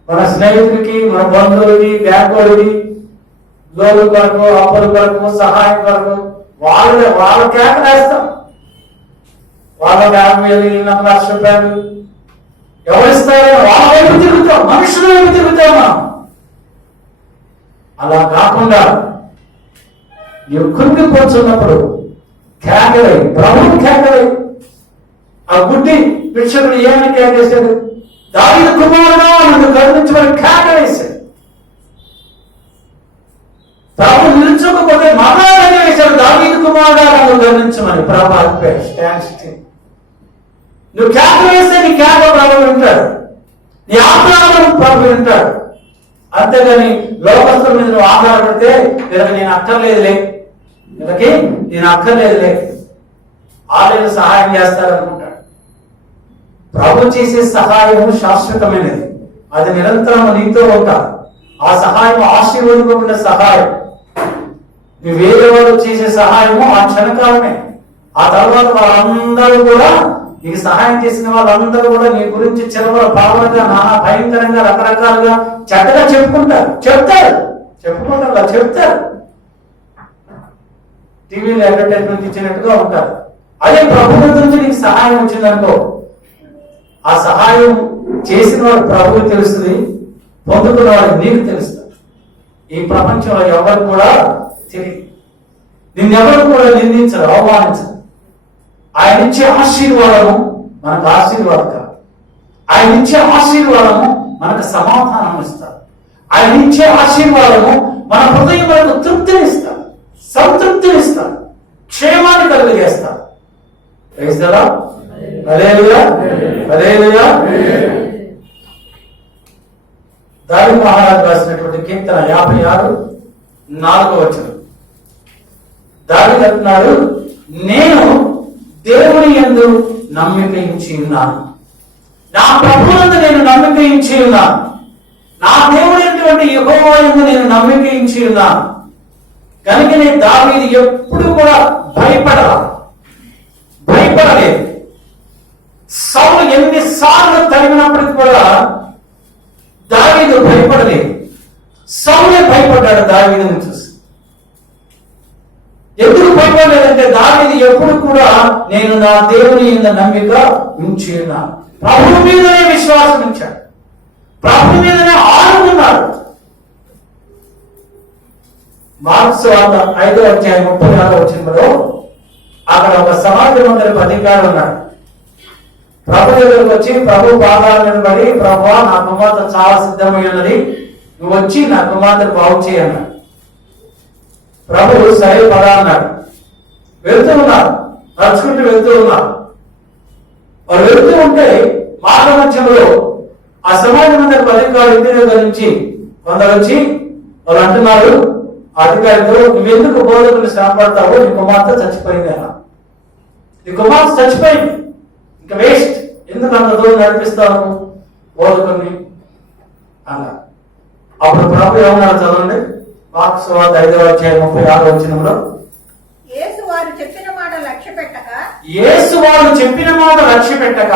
మన స్నేహితుడికి, మన బంధువులకి, బ్యాంకులకి, లోన్ల కొరకు, అప్పుల కొరకు, సహాయం కొరకు వాళ్ళ కేకలు వేస్తాం. వాళ్ళకి 50,000, 1,00,000 రూపాయలు ఎవరిస్తారో వాళ్ళ వైపు తిరుగుతాం, మనుషుల వైపు తిరుగుతాం మనం. అలా కాకుండా నువ్వు కృంగిపోతున్నప్పుడు కేకలై, ప్రభువు కేకలై. ఆ గుడ్డి భిక్షకుడు ఏమని కేకేశాడు? దావీదు కుమారుడా నన్ను కరుణించమని కేకవేశాడు. ప్రభు నిలుచోకపోతే మరణాన్ని వేశాడు. దావీదు కుమారుడా నన్ను కరుణించమని. ప్రభు స్టాండ్. నువ్వు కేక వేస్తే నీ కేక ప్రభు వింటాడు, నీ ఆహ్లాదం ప్రభు వింటాడు. అంతేగాని లోకస్తుల మీద నువ్వు ఆధారపడితే వీళ్ళకి నేను అక్కర్లేదులే వాళ్ళని సహాయం చేస్తారనుకుంటాడు. ప్రభు చేసే సహాయం శాశ్వతమైనది, అది నిరంతరం నీతో ఉంటారు. ఆ సహాయం ఆశీర్వదింపబడిన సహాయం. నువ్వు వేరే వాళ్ళు చేసే సహాయము ఆ క్షణకాలమే. ఆ తర్వాత వాళ్ళందరూ కూడా నీకు సహాయం చేసిన వాళ్ళందరూ కూడా నీ గురించి చిరవల పావనగా నానా భయంకరంగా రకరకాలుగా చెడ్డగా చెప్తారు టీవీలో అడ్వర్టైజ్మెంట్ ఇచ్చినట్టుగా ఉంటారు. అదే ప్రభువు నుంచి నీకు సహాయం వచ్చిందనుకో, ఆ సహాయం చేసిన వాడు ప్రభువు తెలుస్తుంది, పొందుకున్న వాడు నీకు తెలుస్తుంది. ఈ ప్రపంచంలో ఎవరు కూడా తెలియదు, నిన్నెవరు కూడా నిందించరు, అవమానించరు. ఆయన ఇచ్చే ఆశీర్వాదము మనకు ఆశీర్వాదం కాదు. ఆయన ఇచ్చే ఆశీర్వాదము మనకు సమాధానం ఇస్తారు. ఆయన ఇచ్చే ఆశీర్వాదము మన హృదయం మనకు తృప్తినిస్తారు, సంతృప్తినిస్తారు, క్షేమాన్ని కలుగజేస్తారు. దావీదు మహారాజు రాసినటువంటి కీర్తన 56:4 దావీదు అంటున్నాడు, నేను దేవుని యందు నమ్మిక ఉంచి ఉన్నాను, నా ప్రభువునందు నేను నమ్మిక ఉంచి ఉన్నాను, నా దేవుడైనటువంటి యెహోవా యందు నేను నమ్మిక ఉంచి ఉన్నాను. కనుక నేను దావీదు ఎప్పుడు కూడా భయపడలేదు. సౌలు ఎన్నిసార్లు తరిగినప్పటికి కూడా దావీదు భయపడలేదు. సౌలే భయపడ్డాడు దావీదుని చూసి. ఎందుకు భయపడలేదంటే దావీదు ఎప్పుడు కూడా నేను నా దేవుని యందు నమ్మిక ఉంచి ఉన్నాను, ప్రభువు మీదనే విశ్వాసం ఉంచాడు, ప్రభువు మీదనే ఆనుకున్నాడు. మార్క్స్ వార్త 5:36 అక్కడ ఒక సమాజ మందిరపు అధికారి ఉన్నాడు. ప్రభు దగ్గరకు వచ్చి ప్రభు పాదాలను పడి, ప్రభువా నా కుమార్తె చాలా సిద్ధమై ఉన్నది, నువ్వు వచ్చి నా కుమార్తెను బాగు చేయన్నాడు. ప్రభు సరే పద అన్నాడు. వెళ్తూ ఉన్నారు, నడుచుకుంటూ వెళ్తూ ఉన్నారు. వాళ్ళు వెళ్తూ ఉంటే మార్గ మధ్యంలో ఆ సమాజ మందిరపు అధికారి ఇంటి దగ్గర నుంచి కొందరు వచ్చి వాళ్ళు అంటున్నారు అధికారితో, నువ్వెందుకు బోధకులు శ్రమపడతావు, నీ కుమార్తె చచ్చిపోయింది అన్న. నీ కుమార్తె చచ్చిపోయింది, ఇంకా వేస్ట్, ఎందుకు అంత దూరం నడిపిస్తావు బోధకుని అన్నారు. అప్పుడు ప్రభు ఏమన్నాడు చదవండి, మార్క్స్ వార్త 5:36 యేసు వారు చెప్పిన మాట లక్ష్య పెట్టక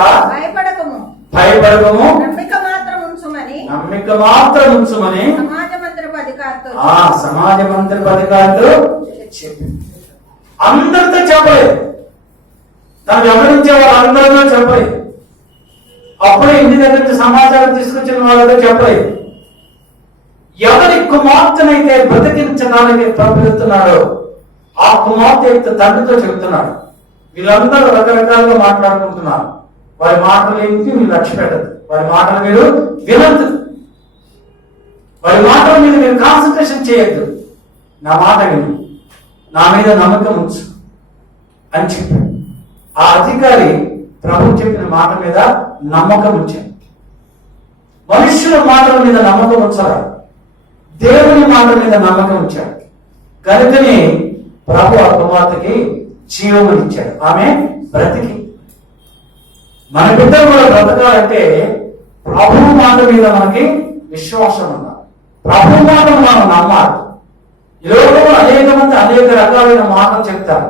భయపడకము నమ్మిక మాత్రం ఉంచుమని సమాజ మంత్రపు అధికారితో చెప్పి, అందరితో చెప్పలేదు, తను గమనించే వాళ్ళందరితో చెప్పలేదు, అప్పుడే ఇంటి దగ్గర నుంచి సమాచారం తీసుకొచ్చిన వాళ్ళతో చెప్పలేదు. ఎవరి కుమార్తెనైతే బ్రతికించడానికి ప్రభుత్తున్నాడో ఆ కుమార్తె తండ్రితో చెబుతున్నాడు. వీళ్ళందరూ రకరకాలుగా మాట్లాడుకుంటున్నారు. వారి మాటలు ఏంటి మీరు లక్ష్య పెట్టదు, వారి మాటలు మీరు వినద్దు, వారి మాటల మీద మీరు కాన్సన్ట్రేషన్ చేయొద్దు, నా మాట విను, నా మీద నమ్మకం ఉంచు అని చెప్పాడు. ఆ అధికారి ప్రభు చెప్పిన మాట మీద నమ్మకం ఉంచాడు. మనుష్యుల మాటల మీద నమ్మకం ఉంచాడు, దేవుని మాట మీద నమ్మకం ఉంచాడు. కనుకనే ప్రభు ఆ కుమార్తెకి జీవమునిచ్చాడు, ఆమె బ్రతికి. మన బిడ్డలు కూడా బ్రతకాలంటే ప్రభు మాట మీద మనకి విశ్వాసం ఉండాలి, ప్రభు మాటను మనం నమ్మాలి. ఈ లోకంలో అనేక మంది అనేక రకాలైన మాటలు చెప్తారు,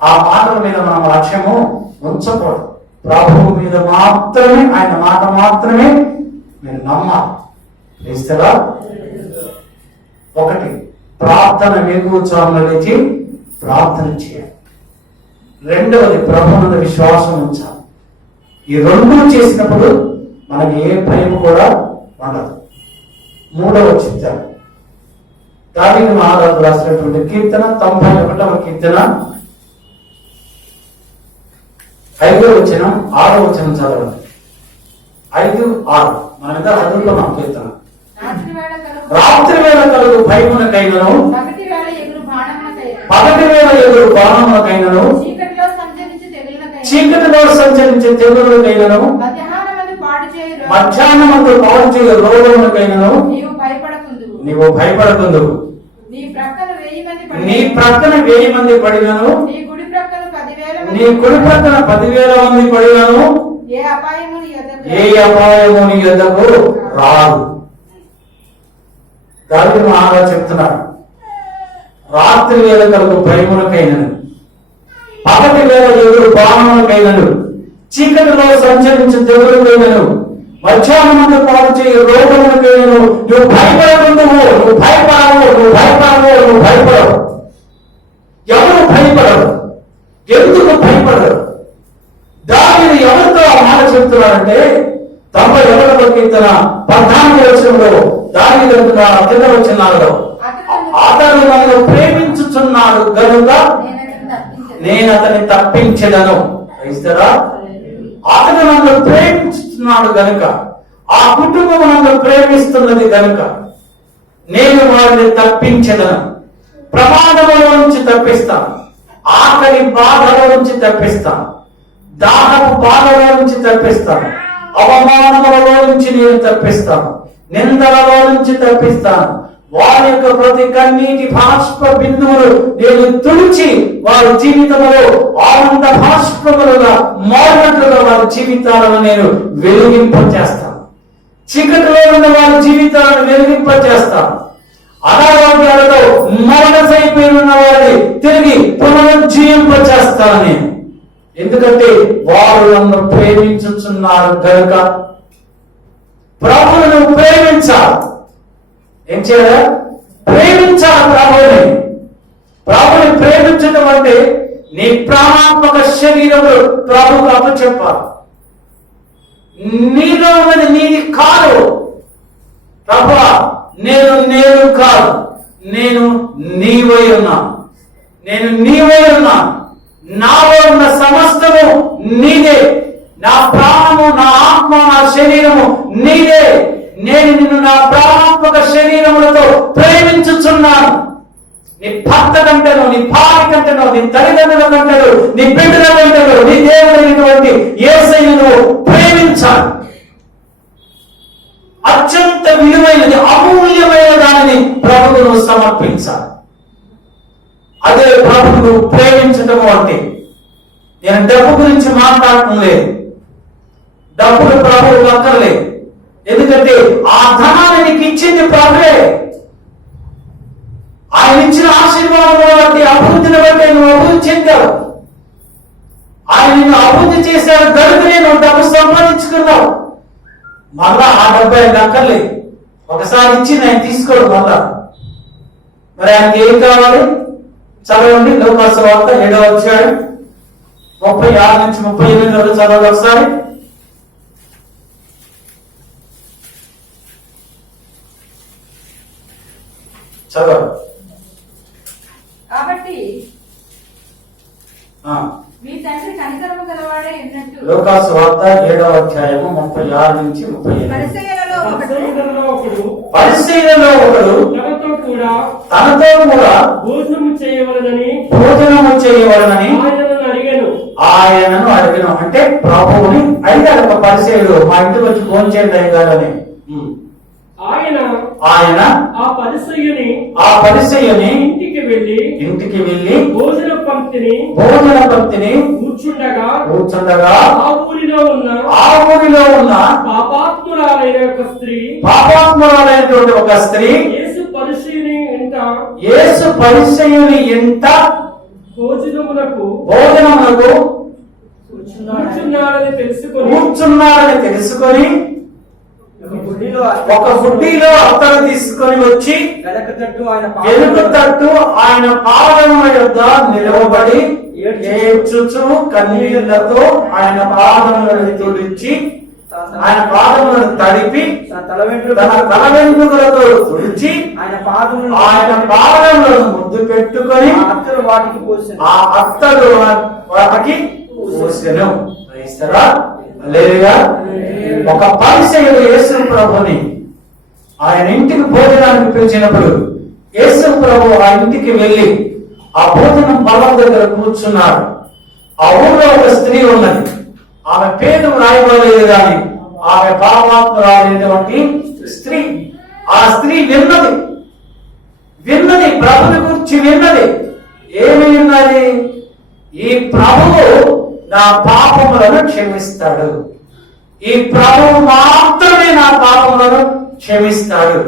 ఆ మాటల మీద మనం లక్ష్యము ఉంచకూడదు. ప్రభువు మీద మాత్రమే, ఆయన మాట మాత్రమే మీరు నమ్మాలి. ఇస్తారా? ఒకటి, ప్రార్థన వేకువజామున లేచి ప్రార్థన చేయాలి. రెండవది, ప్రభువు మీద విశ్వాసం ఉంచాలి. ఈ రెండు చేసినప్పుడు మనకి ఏ భయం కూడా ఉండదు. మూడవ చిత్రం, దావీదు మహారాజు రాసినటువంటి కీర్తన 91వ కీర్తన 5వ వచనం 6వ వచనం చదవండి. 5-6 మనం ఎంత చదువుతున్నాం కీర్తన. రాత్రి వేళ కలుగు భయమునకైనను, పగటి వేళ ఎదురు బాణమునకైనను, చీకటిలో సంచరించే తెగులకైనను, మధ్యాహ్నమందు పాడు చేయు రోగమునకైనను నీవు భయపడకుందువు. నీ ప్రక్కన 1000 మంది పడినను, నీ కుడి ప్రక్కన 10,000 మంది పడినను, ఏ అపాయము నీ యొద్దకు రాదు. దావీదు మహారాజు చెప్తున్నాడు, రాత్రి వేళ కలుగు భయములకైనను, పగటి వేళ ఎదురు బాణములకైనను, చీకటిలో సంచరించే తెగులకైనను, మధ్యాహ్నమందు పాలు చేయు రోగములకైనను నువ్వు భయపడకుందువు, నువ్వు భయపడవు, నువ్వు భయపడవు, నువ్వు భయపడవు. ఎవరు భయపడరు? ఎందుకు భయపడరు? దానిని ఎవరితో ఆ మాట చెప్తున్నారంటే 91వ కీర్తన 14వ వచనంలో దావీదు అంటున్నాడు, కింద వచనాలలో, అతడు నన్ను ప్రేమించుచున్నాడు గనుక నేను అతన్ని తప్పించెదను. ఇస్తారా? అతడు నన్ను ప్రేమించుతున్నాడు గనుక, ఆ కుటుంబం నన్ను ప్రేమిస్తున్నది గనుక నేను వారిని తప్పించెదను. ప్రమాదముల నుంచి తప్పిస్తాను, ఆకలి బాధల నుంచి తప్పిస్తాను, దాహపు బాధల నుంచి తప్పిస్తాను, అవమానములలో నుంచి నేను తప్పిస్తాను, నిందలలో నుంచి తప్పిస్తాను. వారి యొక్క ప్రతి కన్నీటి బాష్ప బిందువులు నేను తుడిచి వారి జీవితంలో ఆనంద బాష్పములుగా మారినట్లుగా వారి జీవితాలను నేను వెలిగింపచేస్తాను. చీకటిలో ఉన్న వారి జీవితాలను వెలిగింపచేస్తాను. అనారోగ్యాలతో మరణశైపోయి ఉన్న వారిని తిరిగి పునరుజ్జీవింపచేస్తాను నేను. ఎందుకంటే వారు నన్ను ప్రేమించుచున్నారు కనుక. ప్రభువును ప్రేమించాలి. ఏం చేయాలి? ప్రేమించాలి ప్రభువుని. ప్రభుని ప్రేమించడం అంటే నీ ప్రాణాత్మక శరీరములు ప్రభువుకు అప్పచెప్పాలి. నీలో ఉన్నది నీది కాదు. ప్రభువా, నేను కాదు, నేను నీవై ఉన్నాను, నేను నీవై ఉన్నాను, నాలో ఉన్న సమస్తము నీదే, నా ప్రాణము, నా ఆత్మ, నా శరీరము నీదే. నేను నిన్ను నా ప్రాణాత్మక శరీరములతో ప్రేమించుచున్నాను. నీ భర్త కంటేనో, నీ భార్య కంటేనో, నీ తల్లిదండ్రుల కంటేనో, నీ బిడ్డల కంటేనో, నీ దేవుడైనటువంటి యేసయ్యను ప్రేమించాలి. అత్యంత విలువైనది, అమూల్యమైన దానిని ప్రభువును సమర్పించాలి. అదే ప్రభువును ప్రేమించటం అంటే. నేను డబ్బు గురించి మాట్లాడటం లేదు, డబ్బులు ప్రభువుకు అక్కర్లేదు. ఎందుకంటే ఆ ధనాన్ని నీకు ఇచ్చింది ప్రభువే. ఆయన ఇచ్చిన ఆశీర్వాదం బట్టి, అభివృద్ధిని బట్టి నువ్వు అభివృద్ధి చెందావు. ఆయన నిన్ను అభివృద్ధి చేశాడు గనుకనే నువ్వు డబ్బు సంపాదించుకున్నావు. మళ్ళా ఆ డబ్బు ఆయనకు అక్కర్లేదు. ఒకసారి ఇచ్చి ఆయన తీసుకోడు మళ్ళా. మరి ఆయనకి ఏం కావాలి? చదవండి లూకాసు వార్త 7వ అధ్యాయం 36 నుంచి 38 వరకు చదవండి ఒకసారి. చదవండి. కాబట్టి మీ తండ్రి కనికరము గలవాడే ఉన్నట్టు. లూకాసు వార్త 7వ అధ్యాయము 36 నుంచి 38. పరిసయ్యులలో ఒకడు తనతో కూడా భోజనము చేయవలనని ఆయనను అడిగను. అంటే ప్రభువుని అడిగాడు ఒక పరిసయ్యుడు, మా ఇంటికి వచ్చి భోజనం చేయండి అయ్యాలని. ఆయన ఆ పరిసయ్యుని ఇంటికి వెళ్ళి భోజన పంక్తిని కూర్చుండగా ఆ ఊరిలో ఉన్న పాపాత్మురాలైనటువంటి ఒక స్త్రీ యేసు పరిసయ్యుని ఇంట భోజనమునకు కూర్చున్నాడని తెలుసుకొని ఒక బుడ్డిలో అత్తరు తీసుకొని వచ్చి వెనుక తట్టు ఆయన పాదముల యొద్ద నిలవబడి ఏడ్చుచు కన్నీళ్లతో ఆయన పాదములను తుడిచి, ఆయన పాదములను తడిపి, తన తల వెంట్రుకలతో తుడిచి, ఆయన పాదములను ముద్దు పెట్టుకొని ఆ అత్తరు వాటికి పోసెను. ఒక పరిసయ్యుడు యేసు ప్రభుని ఆయన ఇంటికి భోజనానికి పిలిచినప్పుడు యేసు ప్రభు ఆ ఇంటికి వెళ్ళి ఆ భోజనం బలం దగ్గర కూర్చున్నాడు. ఆ ఊళ్ళో ఒక స్త్రీ ఉన్నది. ఆమె పేరు రాయబడలేదు కానీ ఆమె పాపాత్మురాలైనటువంటి స్త్రీ. ఆ స్త్రీ విన్నది ప్రభుని గురించి విన్నది. ఏమి విన్నది? ఈ ప్రభువు నా పాపములను క్షమిస్తాడు, ఈ ప్రభువు మాత్రమే నా పాపములను క్షమిస్తాడు,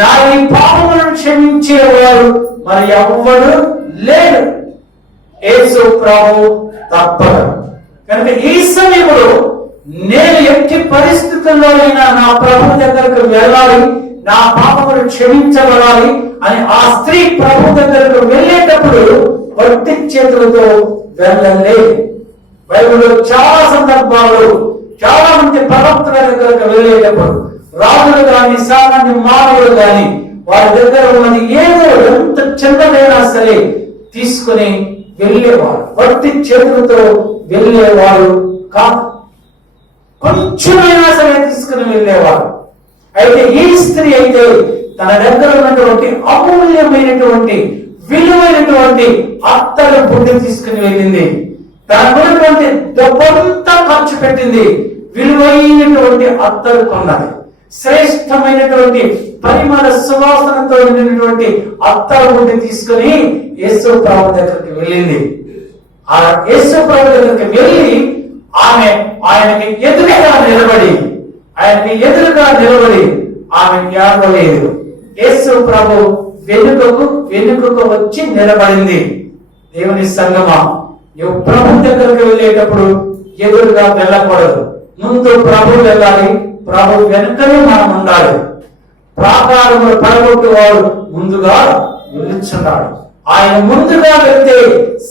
నా ఈ పాపములను క్షమించేవారు మరి ఎవ్వడు లేడు. యేసు ప్రభు తప్పదు. కనుక ఈ సమయంలో నేను ఎట్టి పరిస్థితుల్లో అయినా నా ప్రభు దగ్గరకు వెళ్ళాలి, నా పాపములు క్షమించబడాలి అని ఆ స్త్రీ ప్రభు దగ్గరకు వెళ్ళేటప్పుడు వట్టి చేతులతో వెళ్ళలేదు. బైబిల్లో చాలా సందర్భాలు చాలా మంది ప్రవక్తల దగ్గరకు వెళ్ళేటప్పుడు రాజులు గాని సామాన్య మానవులు గాని వారి దగ్గర ఉన్నది ఏదో ఎంత చిన్నదైనా సరే తీసుకుని వెళ్ళేవారు. వట్టి చేతులతో వెళ్ళేవారు కాదు, కొంచెమైనా సరే తీసుకుని వెళ్ళేవారు. అయితే ఈ స్త్రీ అయితే తన దగ్గర ఉన్నటువంటి అమూల్యమైనటువంటి విలువైనటువంటి అత్తరు బుడ్డి తీసుకుని వెళ్ళింది. తనకున్నటువంటి డబ్బంతా ఖర్చు పెట్టింది, విలువైనటువంటి అత్తరు కొన్నది. శ్రేష్టమైనటువంటి పరిమళ సువాసనతో నిండినటువంటి అత్తరు బుడ్డి తీసుకుని యేసు ప్రభు దగ్గరికి వెళ్ళింది. ఆ యేసు ప్రభు దగ్గరికి వెళ్ళి ఆయనకి ఎదురుగా నిలబడి ఆమె ఏడవలేదు. యేసు ప్రభు వెనుకకు వచ్చి నిలబడింది. దేవుని సంగమా, నువ్వు ప్రభు దగ్గరకు వెళ్ళేటప్పుడు ఎదురుగా వెళ్ళకూడదు. ముందు ప్రభు వెళ్ళాలి, ప్రభు వెనుకనే మనం ఉండాలి. ప్రాకారములు పడగొట్టు వాడు ముందుగా నిలుచున్నాడు. ఆయన ముందుగా వెళ్తే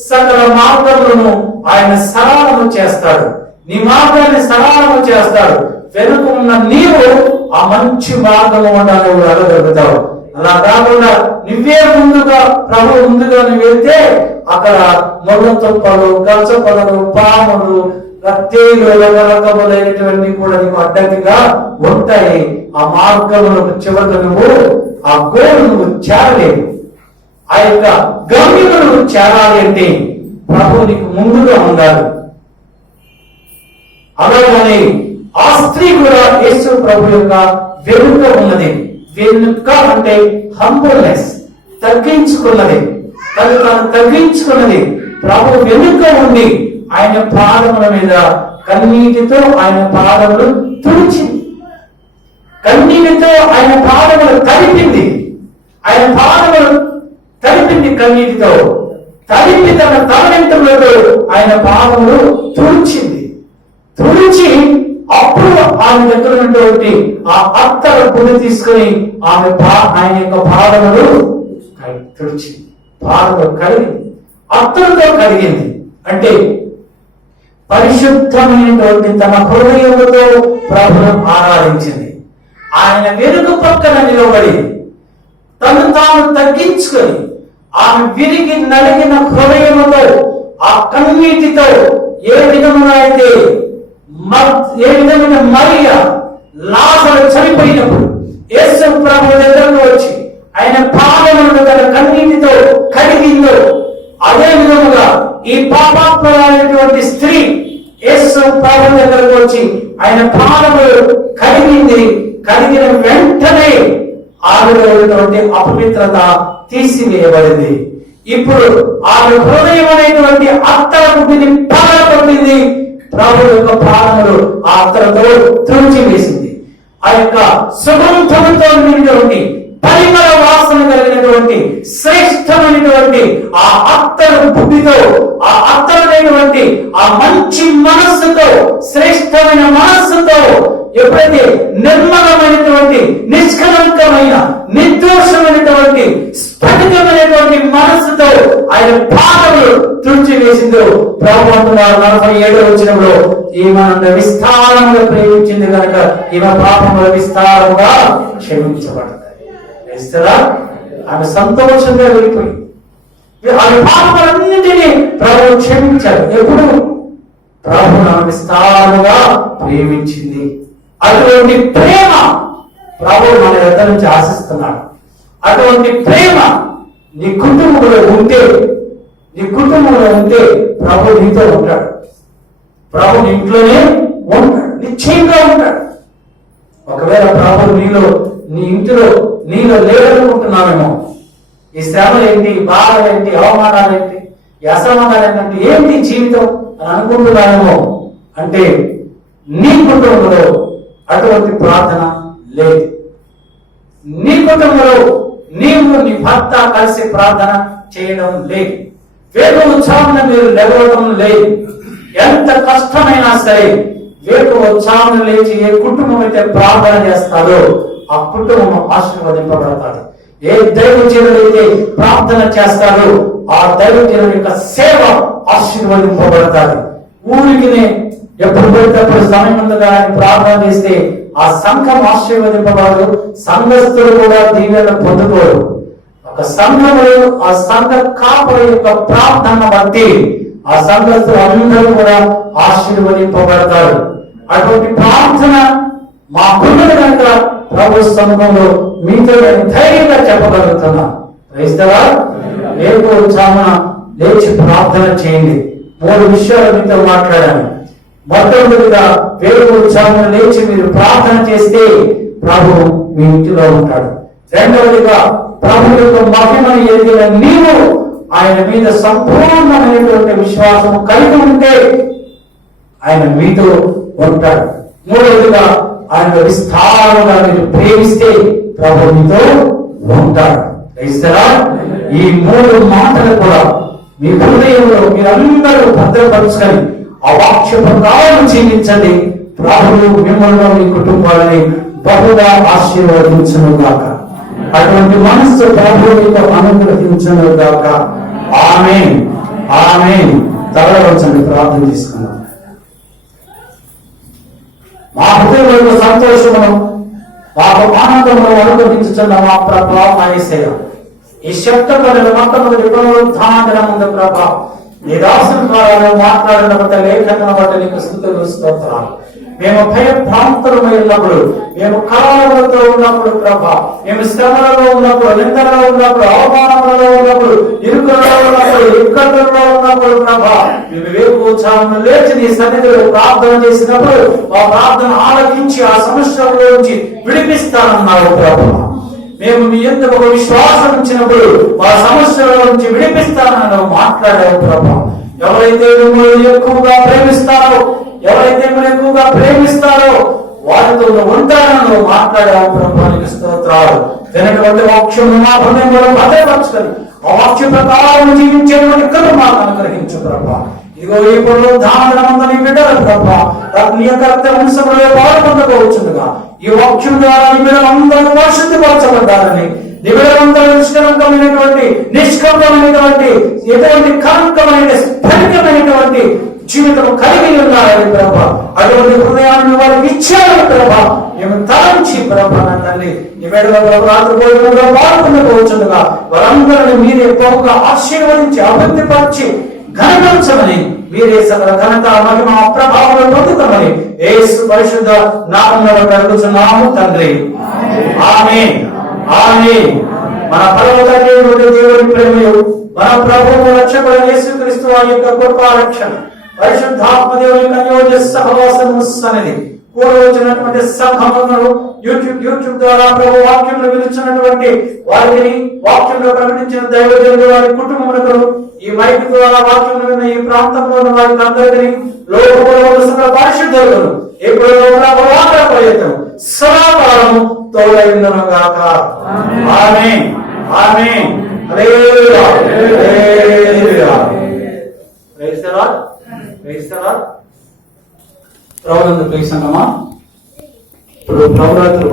సకల మార్గములను ఆయన సరళము చేస్తాడు. నీ మార్గాన్ని సరళము చేస్తాడు. వెనుక ఉన్న నీవు ఆ మంచి మార్గము ఉండాలి వెళ్ళగలుగుతావు. అలా కాకుండా నువ్వే ముందుగా ప్రభు ముందుగా నువ్వు వెళ్తే అక్కడ ముళ్ళ తుప్పలు, గచ్చ పొదలు, పాములు, రక్తేలు, రకరకములైనటువంటి కూడా నీకు అడ్డంకిగా ఉంటాయి. ఆ మార్గములకు చివరికి నువ్వు ఆ గోలు నువ్వు చేరలేవు. ఆ యొక్క గమ్యము నువ్వు చేరాలి అంటే ప్రభు నీకు ముందుగా ఉండాలి. అలాగని ఆ స్త్రీ కూడా యేసు ప్రభు యొక్క వెనుక ఉన్నది. వెనుక అంటే హంబుల్నెస్, తగ్గించుకున్నది, తగ్గించుకున్నది. ప్రభు వెనుక ఉండి ఆయన పాదముల మీద కన్నీటితో ఆయన పాదములు తుడిచింది, కన్నీటితో ఆయన పాదములు తడిపింది. ఆయన పాదములు తడిపింది కన్నీటితో, తడిపి తన తలవెంట్రులతో ఆయన పాదములు తుడిచింది. తుడిచి అప్పుడు ఆమె దగ్గర ఉన్నటువంటి ఆ అత్తల పులి తీసుకుని ఆయన యొక్క పాదములు తుడిచింది, పాదములు కడిగింది, అత్తలతో కడిగింది. అంటే పరిశుద్ధమైనటువంటి తన హృదయముతో ప్రభును ఆరాధించింది. ఆయన వెనుక పక్కన నిలబడి తను తాను తగ్గించుకొని ఆమె విరిగి నలిగిన హృదయముతో ఆ కన్నీటితో ఏ విధముగా అయితే మరియ లాజరు చనిపోయినప్పుడు యేసు ప్రభు దగ్గరకు వచ్చి ఆయన పాదములను తన కన్నీటితో కడిగిందో, అదే విధముగా ఈ పాపాత్మరైనటువంటి స్త్రీ యేసు ప్రభు దగ్గరకు వచ్చి ఆయన పాదములు కడిగింది. కడిగిన వెంటనే ఆమెలో ఉన్నటువంటి అపవిత్రత తీసివేయబడింది. ఇప్పుడు ఆమె హృదయం అనేటువంటి అత్తల బుద్ధిని పగలగొట్టింది. ప్రభు యొక్క పాదములు ఆ అత్తలతో తుడిచి వేసింది. ఆ యొక్క సుగంధముతో నిండినటువంటి పరిమళ వాసన కలిగినటువంటి శ్రేష్టమైనటువంటి ఆ అత్తల బుద్ధితో, ఆ అత్తలైనటువంటి ఆ మంచి మనస్సుతో, శ్రేష్టమైన మనస్సుతో, ఎప్పుడైతే నిర్మలమైనటువంటి నిష్కలంకమైన నిర్దోషమైనటువంటి స్ఫటికమైనటువంటి మనస్సుతో ఆయన పాదములు తుడిచి వేసిందో, ప్రభు అంటున్నారు 47వ వచనంలో, ఈమె విస్తారముగా ప్రేమించింది కనుక ఈమె పాపములు విస్తారముగా క్షమించబడతాయి. వేస్తారా? ఆమె సంతోషంగా వెళ్ళిపోయింది. ఆమె పాపములన్నింటినీ ప్రభు క్షమించాడు. ఎప్పుడు? ప్రభు ఆమె విస్తారముగా ప్రేమించింది. అటువంటి ప్రేమ ప్రభు మన దగ్గర నుంచి ఆశిస్తున్నాడు. అటువంటి ప్రేమ నీ కుటుంబంలో ఉంటే ప్రభు నీతో ఉంటాడు. ప్రభు ఇంట్లోనే ఉంటాడు, నిశ్చయంగా ఉంటాడు. ఒకవేళ ప్రభు నీ ఇంటిలో లేదనుకుంటున్నామేమో, ఈ శ్రమలు ఏంటి, బాధలు ఏంటి, అవమానాలు ఏంటి, ఈ అసమానాలు ఏంటంటే ఏంటి జీవితం అని అనుకుంటున్నామేమో, అంటే నీ కుటుంబంలో అటువంటి ప్రార్థన లేదు. నీ కుటుంబంలో నీవు నీ భర్త కలిసి ప్రార్థన చేయడం లేదు. వేగ ఉత్సాహం మీరు లేవడం లేదు. ఎంత కష్టమైనా సరే వేగ ఉత్సాహం లేచి ఏ కుటుంబం అయితే ప్రార్థన చేస్తారో ఆ కుటుంబం ఆశీర్వదింపబడతాడు. ఏ దైవజనుడైతే ప్రార్థన చేస్తాడో ఆ దైవజనుడి యొక్క సేవ ఆశీర్వదింపబడతాడు. ఊరికి ఎప్పుడు పడినప్పుడు సమయం ముందుగా ప్రార్థన చేస్తే ఆ సంఘం ఆశీర్వదింపబడదు, సంఘస్థులు కూడా దీవెన పొందుకోరు. ఒక సంఘములు ఆ సంఘ కాపుల యొక్క ప్రార్థన బట్టి ఆ సంఘస్థులు అందరూ కూడా ఆశీర్వదింపబడతారు. అటువంటి ప్రార్థన మా పిల్లలు కనుక ప్రభు సముఖంలో మీతో ధైర్యంగా చెప్పగలుగుతున్నా. క్రైస్తవా రేపు చామన లేచి ప్రార్థన చేయండి. 3 విషయాలు మీతో మాట్లాడాను. మొట్టమొదటిగా వేరు చామన లేచి మీరు ప్రార్థన చేస్తే ప్రభు మీ ఇంటిలో ఉంటాడు. రెండవదిగా ప్రభు యొక్క మహిమను ఎదిగిన నీవు ఆయన మీద సంపూర్ణమైనటువంటి విశ్వాసం కలిగి ఉంటే ఆయన మీతో ఉంటాడు. మూడవదిగా ఆయన విస్తారంగా మీరు ప్రేమిస్తే ప్రభు మీతో ఉంటాడు. క్రైస్తవా ఈ 3 మాటలు కూడా మీ హృదయంలో మీరందరూ భద్రపరుచుకొని ఆ వాక్య ప్రకారం జీవించండి. ప్రభువు మిమ్మల్ని మీ కుటుంబాలని బహుగా ఆశీర్వదించును గాక. అటువంటి మనస్సు ప్రభువు మీకు అనుగ్రహించును గాక. ఆమేన్ ఆమేన్. తలవంచండి, ప్రార్థన చేసుకుందాం. మా హృదయంలో సంతోషమును మాకు ఆనందమును అనుగ్రహించుతున్న మా ప్రభా యేసయ్య, ఈ శబ్దములను మొట్టమొదటి పునరుద్ధానం ముందు ప్రభా నీ దాసుల ద్వారా మాట్లాడిన బట్టి లేఖన బట్టి నీకు స్తుతులు స్తోత్రాలు. మేము భయభ్రాంతులమై ఉన్నప్పుడు, మేము కలవరతో ఉన్నప్పుడు ప్రభా, మేము శ్రమలలో ఉన్నప్పుడు, నిందలలో ఉన్నప్పుడు, అవమానములలో ఉన్నప్పుడు, ఇరుకులలో ఉన్నప్పుడు, ఇక్కట్లో ఉన్నప్పుడు ప్రభా మేము వేకువచామం లేచి నీ సన్నిధిలో ప్రార్థన చేసినప్పుడు ఆ ప్రార్థన ఆలకించి ఆ సమస్యల నుంచి విడిపిస్తానన్నావు ప్రభా. మేము మీ ఎందుకు ఒక విశ్వాసం ఇచ్చినప్పుడు ఆ సమస్యల నుంచి విడిపిస్తానన్నావు, మాట్లాడావు ప్రభా. ఎవరైతే మిమ్మల్ని ఎక్కువగా ప్రేమిస్తారో, ఎవరైతే మిమ్మల్ని ఎక్కువగా ప్రేమిస్తారో వారితో ఉంటానని మాట్లాడావు ప్రభానికి స్తోత్రాలు. వినటువంటి వాక్యం మా హృదయంలో భద్రపరచుకొని ఆ వాక్య ప్రకారం జీవించేటువంటి కృప మాకు అనుగ్రహించు ప్రభా. ఇదిగో ఈ పునరుద్ధానమంతా నీ బిడ్డలు ప్రభా నీ యొక్క రక్త వంశంలో పాల్పొందుకోవచ్చుగా ఈ వాక్యం ద్వారా నీ బిడ్డలందరూ పరిశుద్ధిపరచబడ్డారని, నీ బిడ్డలందరూ నిష్కలంకమైనటువంటి ఎటువంటి కలంకమైన స్ఫటికమైనటువంటి జీవితం కలిగి ఉన్నారని ప్రభా. అటువంటి హృదయాన్ని వారికి ఇచ్చారని ప్రభా మేము తలంచి ప్రభా నండి నీ బిడ్డల రాత్రిపోయిన పాల్పొందుకోవచ్చుగా వారందరినీ మీరే బహుగా ఆశీర్వదించి అభివృద్ధిపరిచి ఘనపరచమని, మీరే సకల ఘనత మహిమ ప్రభావం పొందుతామని యేసు పరిశుద్ధ నామములో అడుగుచున్నాము తండ్రి. ఆమేన్ ఆమేన్. మన పరమ తండ్రి దేవుని ప్రేమయు మన ప్రభువు రక్షకుడైన యేసుక్రీస్తు వారి యొక్క కృపా రక్షణ పరిశుద్ధాత్మ దేవుని యొక్క అన్యోన్య సహవాసము సన్నిధి కూడి వచ్చినటువంటి సంఘములను యూట్యూబ్ ద్వారా ప్రభు వాక్యంలో వినిచినటువంటి వారిని వాక్యంలో ప్రకటించిన దైవజనులు వారి కుటుంబములకు ఈ మైక్ ద్వారా వాక్యం విన్న ఈ ప్రాంతంలో ఉన్న వారికి అందరికీ లోకంలో పరిశుద్ధులను ఇప్పుడు ప్రయత్నం సదాకాలము తోడైందును గాక. Amen amen. Hallelujah hallelujah. Praise the lord praise the lord. ప్రభువునందు ప్రియ సంగమా, ఇప్పుడు ప్రభురాత్రి